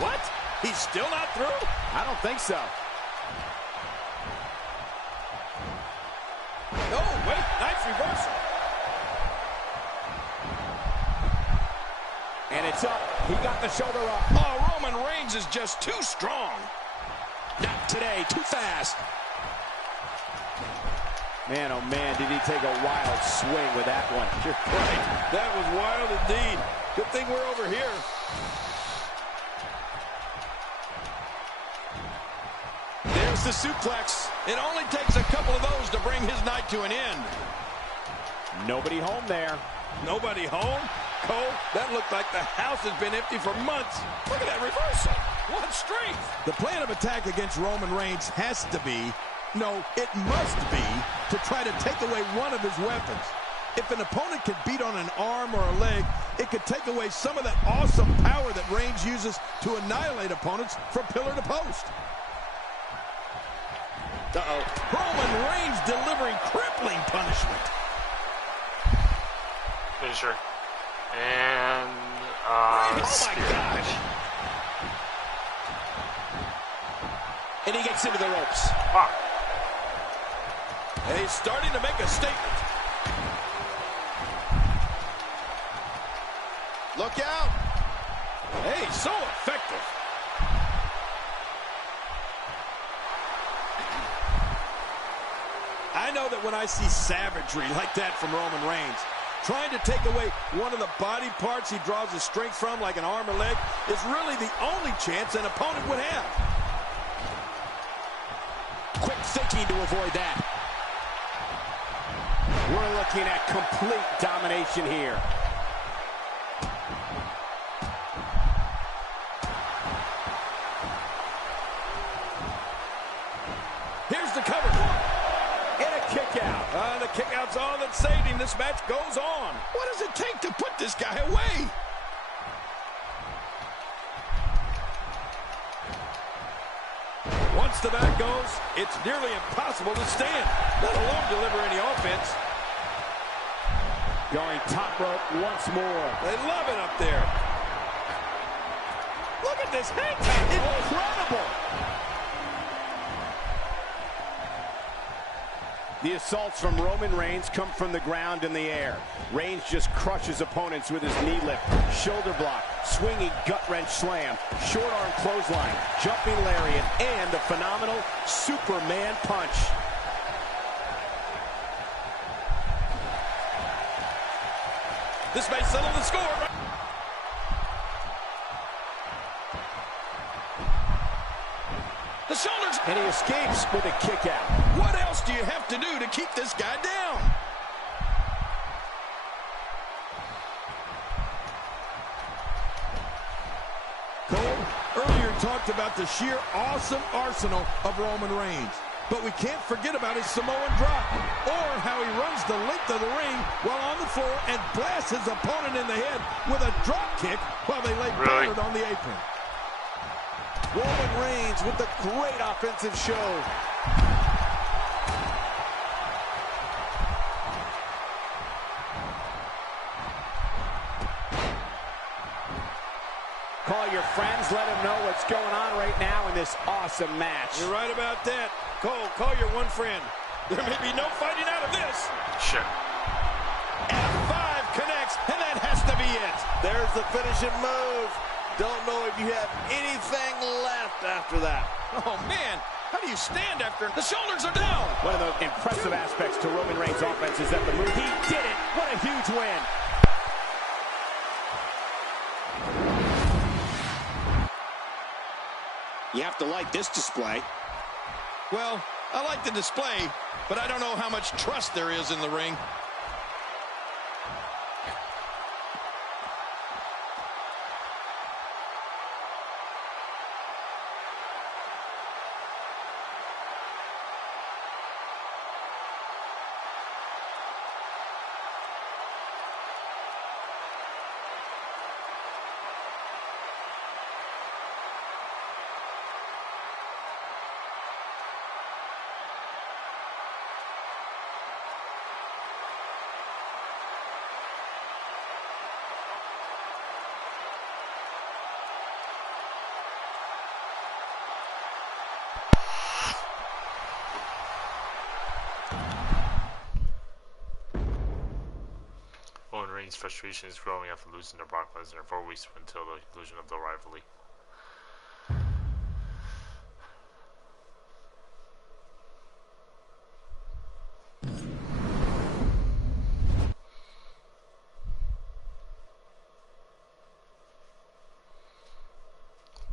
What? He's still not through? I don't think so. No, wait. Nice reversal. And it's up. He got the shoulder up. Oh, Roman Reigns is just too strong. Not today. Too fast. Man, oh man, did he take a wild swing with that one. You're right. That was wild indeed. Good thing we're over here. There's the suplex. It only takes a couple of those to bring his night to an end. Nobody home there. Nobody home? Cole, that looked like the house has been empty for months. Look at that reversal. What strength! The plan of attack against Roman Reigns has to be, no, it must be, to try to take away one of his weapons. If an opponent can beat on an arm or a leg, it could take away some of that awesome power that Reigns uses to annihilate opponents from pillar to post. Uh-oh. Roman Reigns delivering crippling punishment. Finisher. And, oh my gosh. And he gets into the ropes. Wow. He's starting to make a statement. Look out. Hey, so effective. I know that when I see savagery like that from Roman Reigns, trying to take away one of the body parts he draws his strength from, like an arm or leg, is really the only chance an opponent would have. Quick thinking to avoid that. We're looking at complete domination here. Here's the cover. And a kick out. The kick out's all that's saving. This match goes on. What does it take to put this guy away? Once the back goes, it's nearly impossible to stand, let alone deliver any offense. Going top rope once more. They love it up there. Look at this hang time. Incredible. The assaults from Roman Reigns come from the ground and the air. Reigns just crushes opponents with his knee lift, shoulder block, swinging gut-wrench slam, short arm clothesline, jumping lariat, and the phenomenal Superman punch. This may settle the score. The shoulders. And he escapes with a kick out. What else do you have to do to keep this guy down? Cole earlier talked about the sheer awesome arsenal of Roman Reigns. But we can't forget about his Samoan drop, or how he runs the length of the ring while on the floor and blasts his opponent in the head with a drop kick while they lay battered on the apron. Roman Reigns with a great offensive show. Call your friends, let them know what's going on right now in this awesome match. You're right about that. Cole, call your one friend. There may be no fighting out of this. Shit. F5 connects, and that has to be it. There's the finishing move. Don't know if you have anything left after that. Oh, man. How do you stand after the shoulders are down? One of the impressive aspects to Roman Reigns' offense is that the move, he did it. What a huge win. You have to like this display. Well, I like the display, but I don't know how much trust there is in the ring. Roman Reigns' frustration is growing after losing to Brock Lesnar 4 weeks until the conclusion of the rivalry.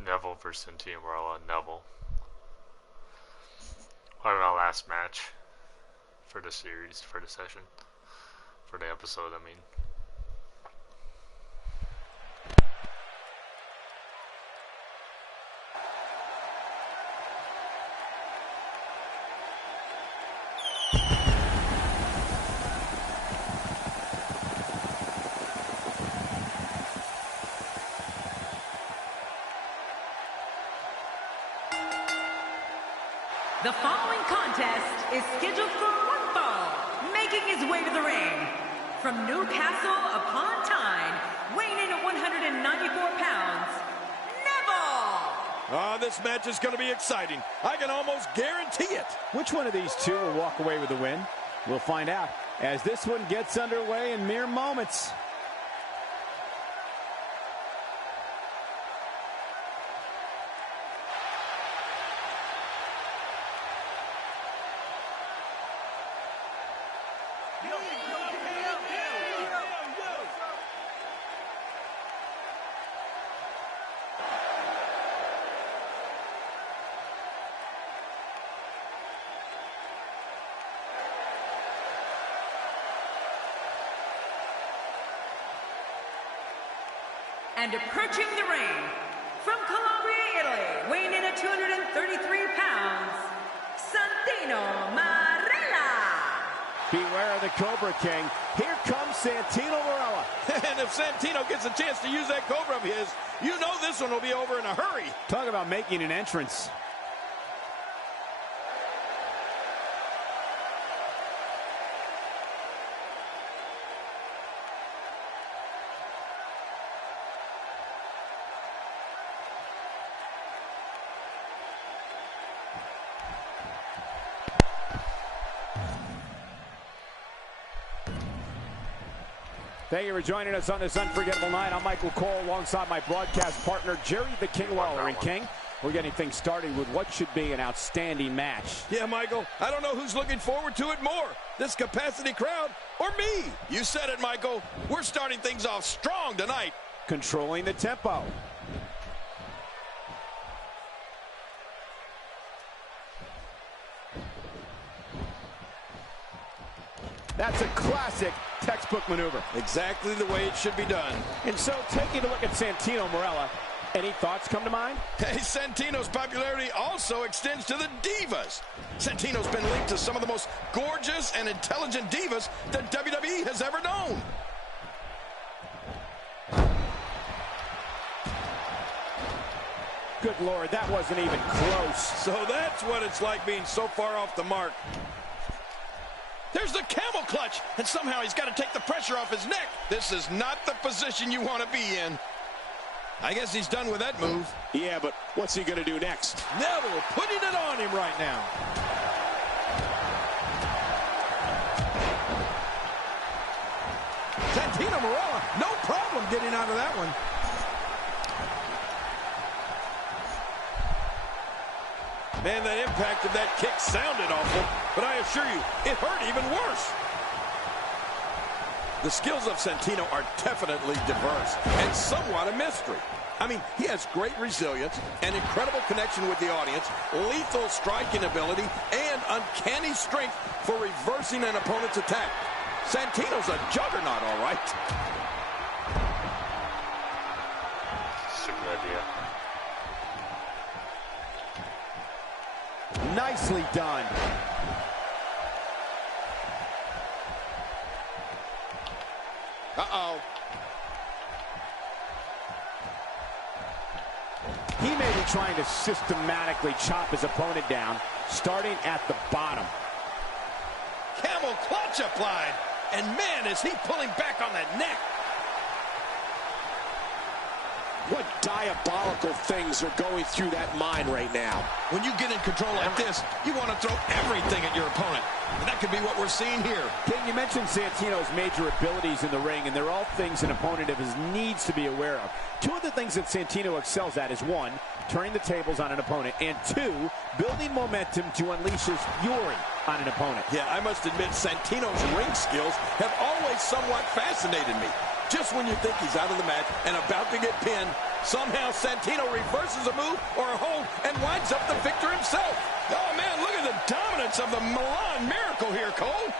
Neville versus Team Marla. Neville. Our last match for the series, for the session. For the episode, I mean. The following contest is scheduled for one fall. Making his way to the ring from Newcastle upon Tyne, weighing in at 194 pounds, Neville! This match is going to be exciting. I can almost guarantee it. Which one of these two will walk away with the win? We'll find out as this one gets underway in mere moments. And approaching the ring, from Calabria, Italy, weighing in at 233 pounds, Santino Marella. Beware of the Cobra King. Here comes Santino Marella. And if Santino gets a chance to use that Cobra of his, you know this one will be over in a hurry. Talk about making an entrance. Thank you for joining us on this unforgettable night. I'm Michael Cole alongside my broadcast partner, Jerry the King Lawler. And King, we're getting things started with what should be an outstanding match. Yeah, Michael, I don't know who's looking forward to it more, this capacity crowd or me. You said it, Michael. We're starting things off strong tonight. Controlling the tempo. That's a classic textbook maneuver. Exactly the way it should be done. And so, taking a look at Santino Marella, any thoughts come to mind? Hey, Santino's popularity also extends to the divas. Santino's been linked to some of the most gorgeous and intelligent divas that WWE has ever known. Good Lord, that wasn't even close. So that's what it's like being so far off the mark. There's the camel clutch, and somehow he's got to take the pressure off his neck. This is not the position you want to be in. I guess he's done with that move. Yeah, but what's he going to do next? Neville putting it on him right now. Santino Marella, no problem getting out of that one. Man, that impact of that kick sounded awful, but I assure you, it hurt even worse. The skills of Santino are definitely diverse and somewhat a mystery. I mean, he has great resilience, an incredible connection with the audience, lethal striking ability, and uncanny strength for reversing an opponent's attack. Santino's a juggernaut, all right. That's a good idea. Nicely done. Uh-oh. He may be trying to systematically chop his opponent down, starting at the bottom. Camel clutch applied, and man, is he pulling back on that neck. What diabolical things are going through that mind right now? When you get in control like this, you want to throw everything at your opponent. And that could be what we're seeing here. King, you mentioned Santino's major abilities in the ring, and they're all things an opponent of his needs to be aware of. Two of the things that Santino excels at is, one, turning the tables on an opponent, and two, building momentum to unleash his fury on an opponent. Yeah, I must admit, Santino's ring skills have always somewhat fascinated me. Just when you think he's out of the match and about to get pinned, somehow Santino reverses a move or a hold and winds up the victor himself. Oh, man, look at the dominance of the Milan Miracle here, Cole.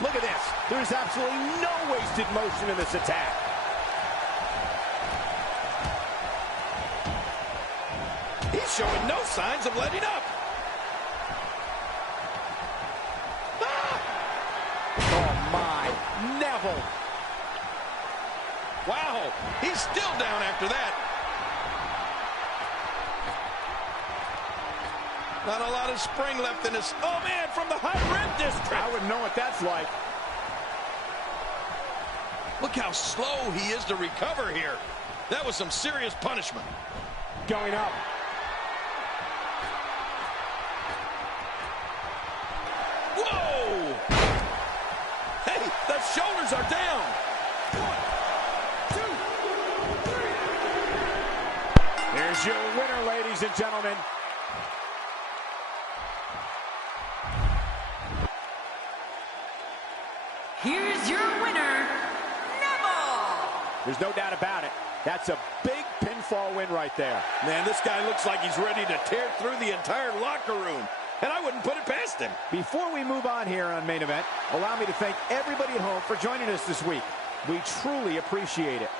Look at this. There is absolutely no wasted motion in this attack. He's showing no signs of letting up. Neville. Wow, he's still down after that. Not a lot of spring left in this. Oh, man, from the high red district. I wouldn't know what that's like. Look how slow he is to recover here. That was some serious punishment. Going up. Whoa! Hey, the shoulders are down. 1, 2, 3. Here's your winner, ladies and gentlemen. Here's your winner, Neville. There's no doubt about it. That's a big pinfall win right there. Man, this guy looks like he's ready to tear through the entire locker room. And I wouldn't put it past him. Before we move on here on Main Event, allow me to thank everybody at home for joining us this week. We truly appreciate it.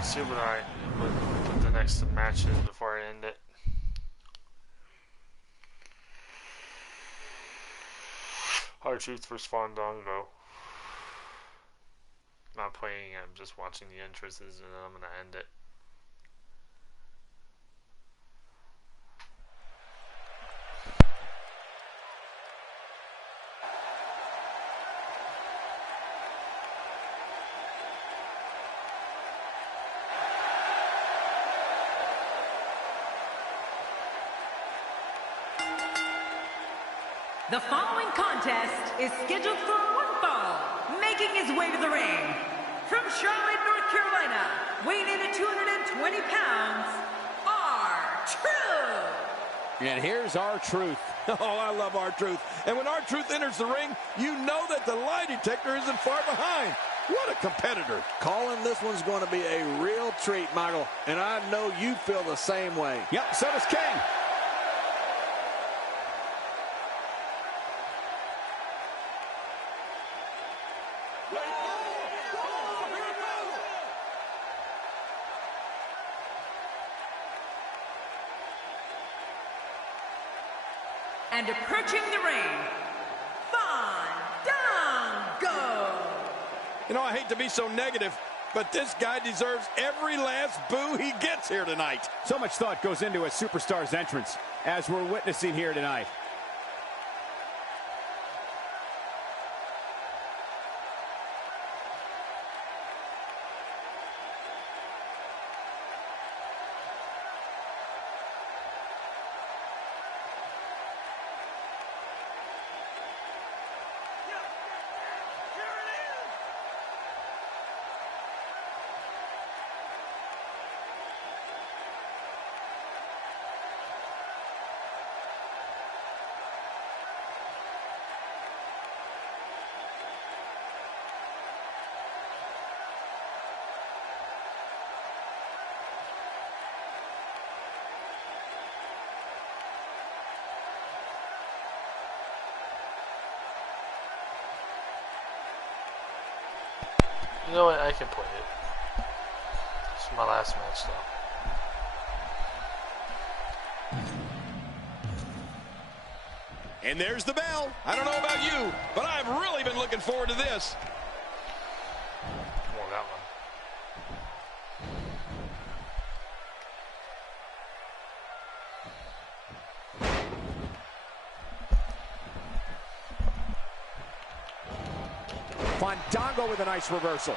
See what I put the next match in before I end it. R-Truth vs. Fandango. Not playing, I'm just watching the entrances and then I'm gonna end it. The following contest is scheduled for one fall. Making his way to the ring, from Charlotte, North Carolina, weighing in at 220 pounds, R-Truth. And here's R-Truth. Oh, I love R-Truth. And when R-Truth enters the ring, you know that the lie detector isn't far behind. What a competitor. Calling this one's going to be a real treat, Michael. And I know you feel the same way. Yep, so does King. And approaching the ring, Fandango. You know, I hate to be so negative, but this guy deserves every last boo he gets here tonight. So much thought goes into a superstar's entrance, as we're witnessing here tonight. You know what? I can play it. It's my last match, though. And there's the bell. I don't know about you, but I've really been looking forward to this. Well, that one. Fandango with a nice reversal.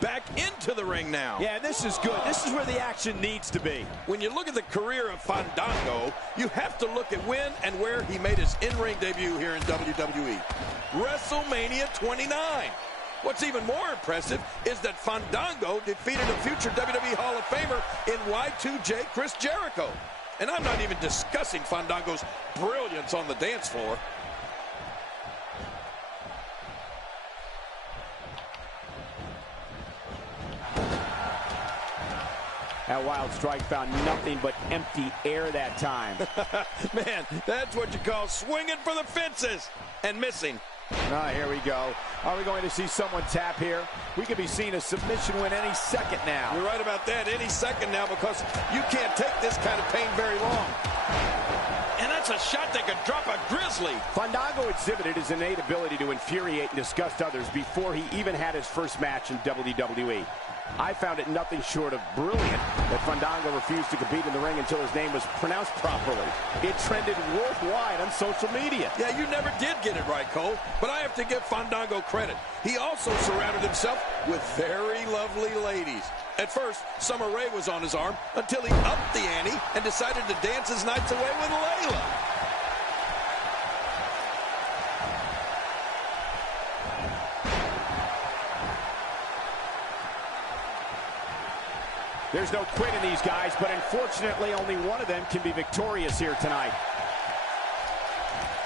Back into the ring now. Yeah, this is good. This is where the action needs to be. When you look at the career of Fandango, you have to look at when and where he made his in-ring debut here in WWE. WrestleMania 29. What's even more impressive is that Fandango defeated a future WWE Hall of Famer in Y2J Chris Jericho. And I'm not even discussing Fandango's brilliance on the dance floor. That wild strike found nothing but empty air that time. Man, that's what you call swinging for the fences and missing. Here we go. Are we going to see someone tap here? We could be seeing a submission win any second now. You're right about that. Any second now, because you can't take this kind of pain very long. And that's a shot that could drop a grizzly. Fandango exhibited his innate ability to infuriate and disgust others before he even had his first match in WWE. I found it nothing short of brilliant that Fandango refused to compete in the ring until his name was pronounced properly. It trended worldwide on social media. Yeah, you never did get it right, Cole, but I have to give Fandango credit. He also surrounded himself with very lovely ladies. At first, Summer Rae was on his arm until he upped the ante and decided to dance his nights away with Layla. There's no quit in these guys, but unfortunately only one of them can be victorious here tonight.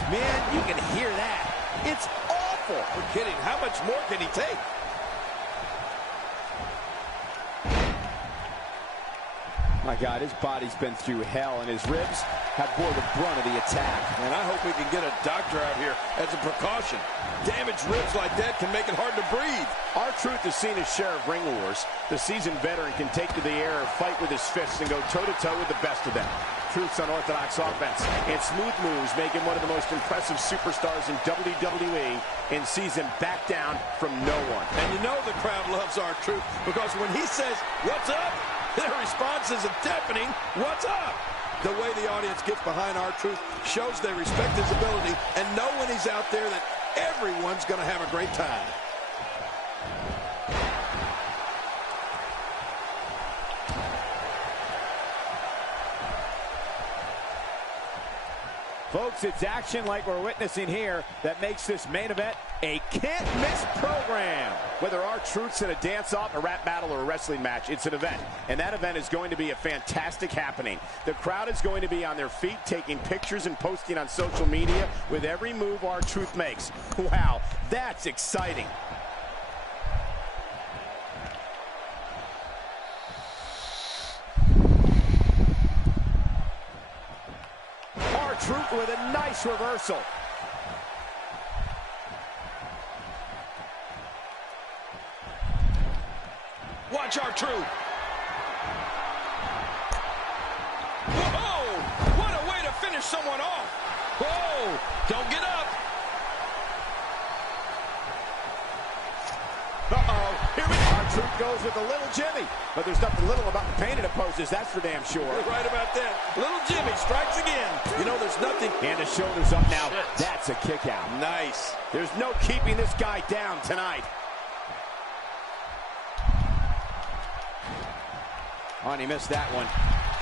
Man, you can hear that. It's awful. We're kidding. How much more can he take? My God, his body's been through hell, and his ribs have bore the brunt of the attack. And I hope we can get a doctor out here as a precaution. Damaged ribs like that can make it hard to breathe. R-Truth has seen his share of ring wars. The seasoned veteran can take to the air or fight with his fists and go toe-to-toe with the best of them. Truth's unorthodox offense and smooth moves make him one of the most impressive superstars in WWE and sees him back down from no one. And you know the crowd loves R-Truth because when he says, "What's up?" their response is a deafening, "What's up?" The way the audience gets behind R-Truth shows they respect his ability and know when he's out there that everyone's going to have a great time. Folks, it's action like we're witnessing here that makes this main event a can't-miss program. Whether R-Truth's in a dance-off, a rap battle, or a wrestling match, it's an event. And that event is going to be a fantastic happening. The crowd is going to be on their feet, taking pictures and posting on social media with every move R-Truth makes. Wow, that's exciting. R-Truth with a nice reversal. Watch R-Truth. Whoa! What a way to finish someone off. Whoa! Don't get up. Uh-oh. Here we go. R-Truth goes with a little Jimmy. But there's nothing little about the pain it opposes. That's for damn sure. You're right about that. Little Jimmy strikes again. You know, there's nothing. And his shoulders up now. That's a kick out. Nice. There's no keeping this guy down tonight. Oh, and he missed that one.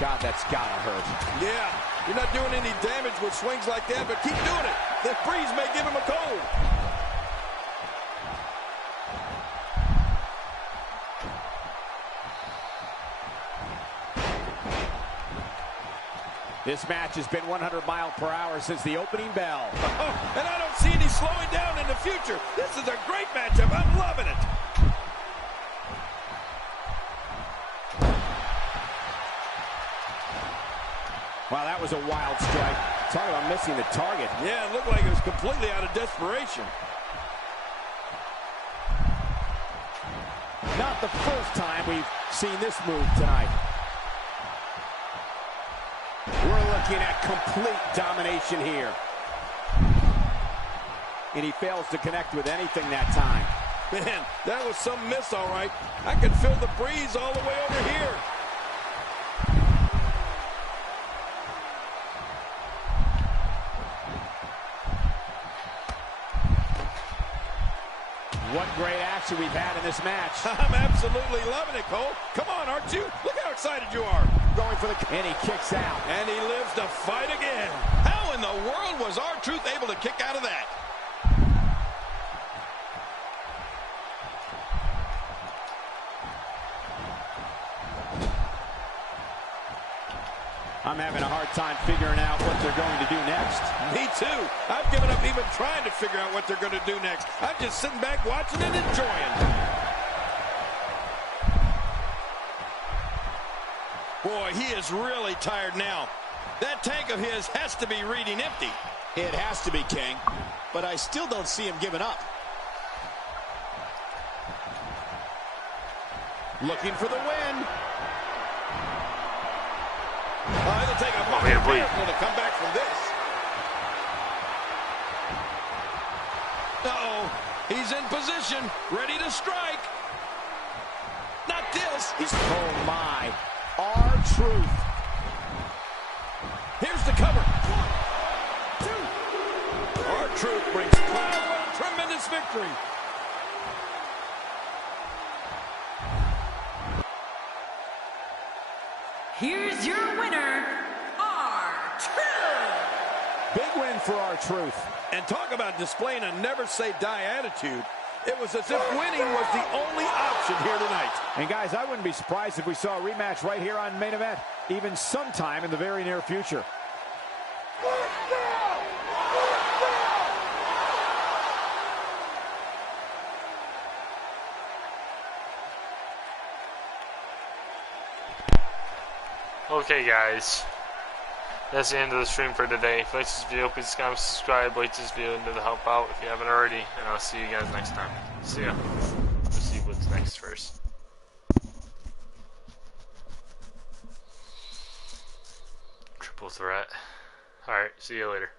God, that's gotta hurt. Yeah, you're not doing any damage with swings like that, but keep doing it. The breeze may give him a cold. This match has been 100 miles per hour since the opening bell. Oh, and I don't see any slowing down in the future. This is a great matchup. I'm loving it. Wow, that was a wild strike. Talk about missing the target. Yeah, it looked like it was completely out of desperation. Not the first time we've seen this move tonight. We're looking at complete domination here. And he fails to connect with anything that time. Man, that was some miss, all right. I can feel the breeze all the way over here. What great action we've had in this match. I'm absolutely loving it, Cole. Come on, aren't you? Look how excited you are. Going for the... And he kicks out. And he lives to fight again. How in the world was R-Truth able to kick out of that? I'm having a hard time figuring out what they're going to do next. Me too. I've given up even trying to figure out what they're going to do next. I'm just sitting back watching and enjoying. Boy, he is really tired now. That tank of his has to be reading empty. It has to be, King. But I still don't see him giving up. Looking for the win. It'll take a miracle to come back from this. Uh-oh. He's in position, ready to strike. Not this. Oh, my. R-Truth. Here's the cover. 1, 2. R-Truth brings tremendous victory. Here's your winner, R-Truth. Big win for R-Truth. And talk about displaying a never-say-die attitude. It was as if winning was the only option here tonight. And guys, I wouldn't be surprised if we saw a rematch right here on Main Event, even sometime in the very near future. Okay, guys. That's the end of the stream for today. If you like this video, please comment, subscribe, like this video, and to help out if you haven't already. And I'll see you guys next time. See ya. Let's see what's next first. Triple threat. Alright, see you later.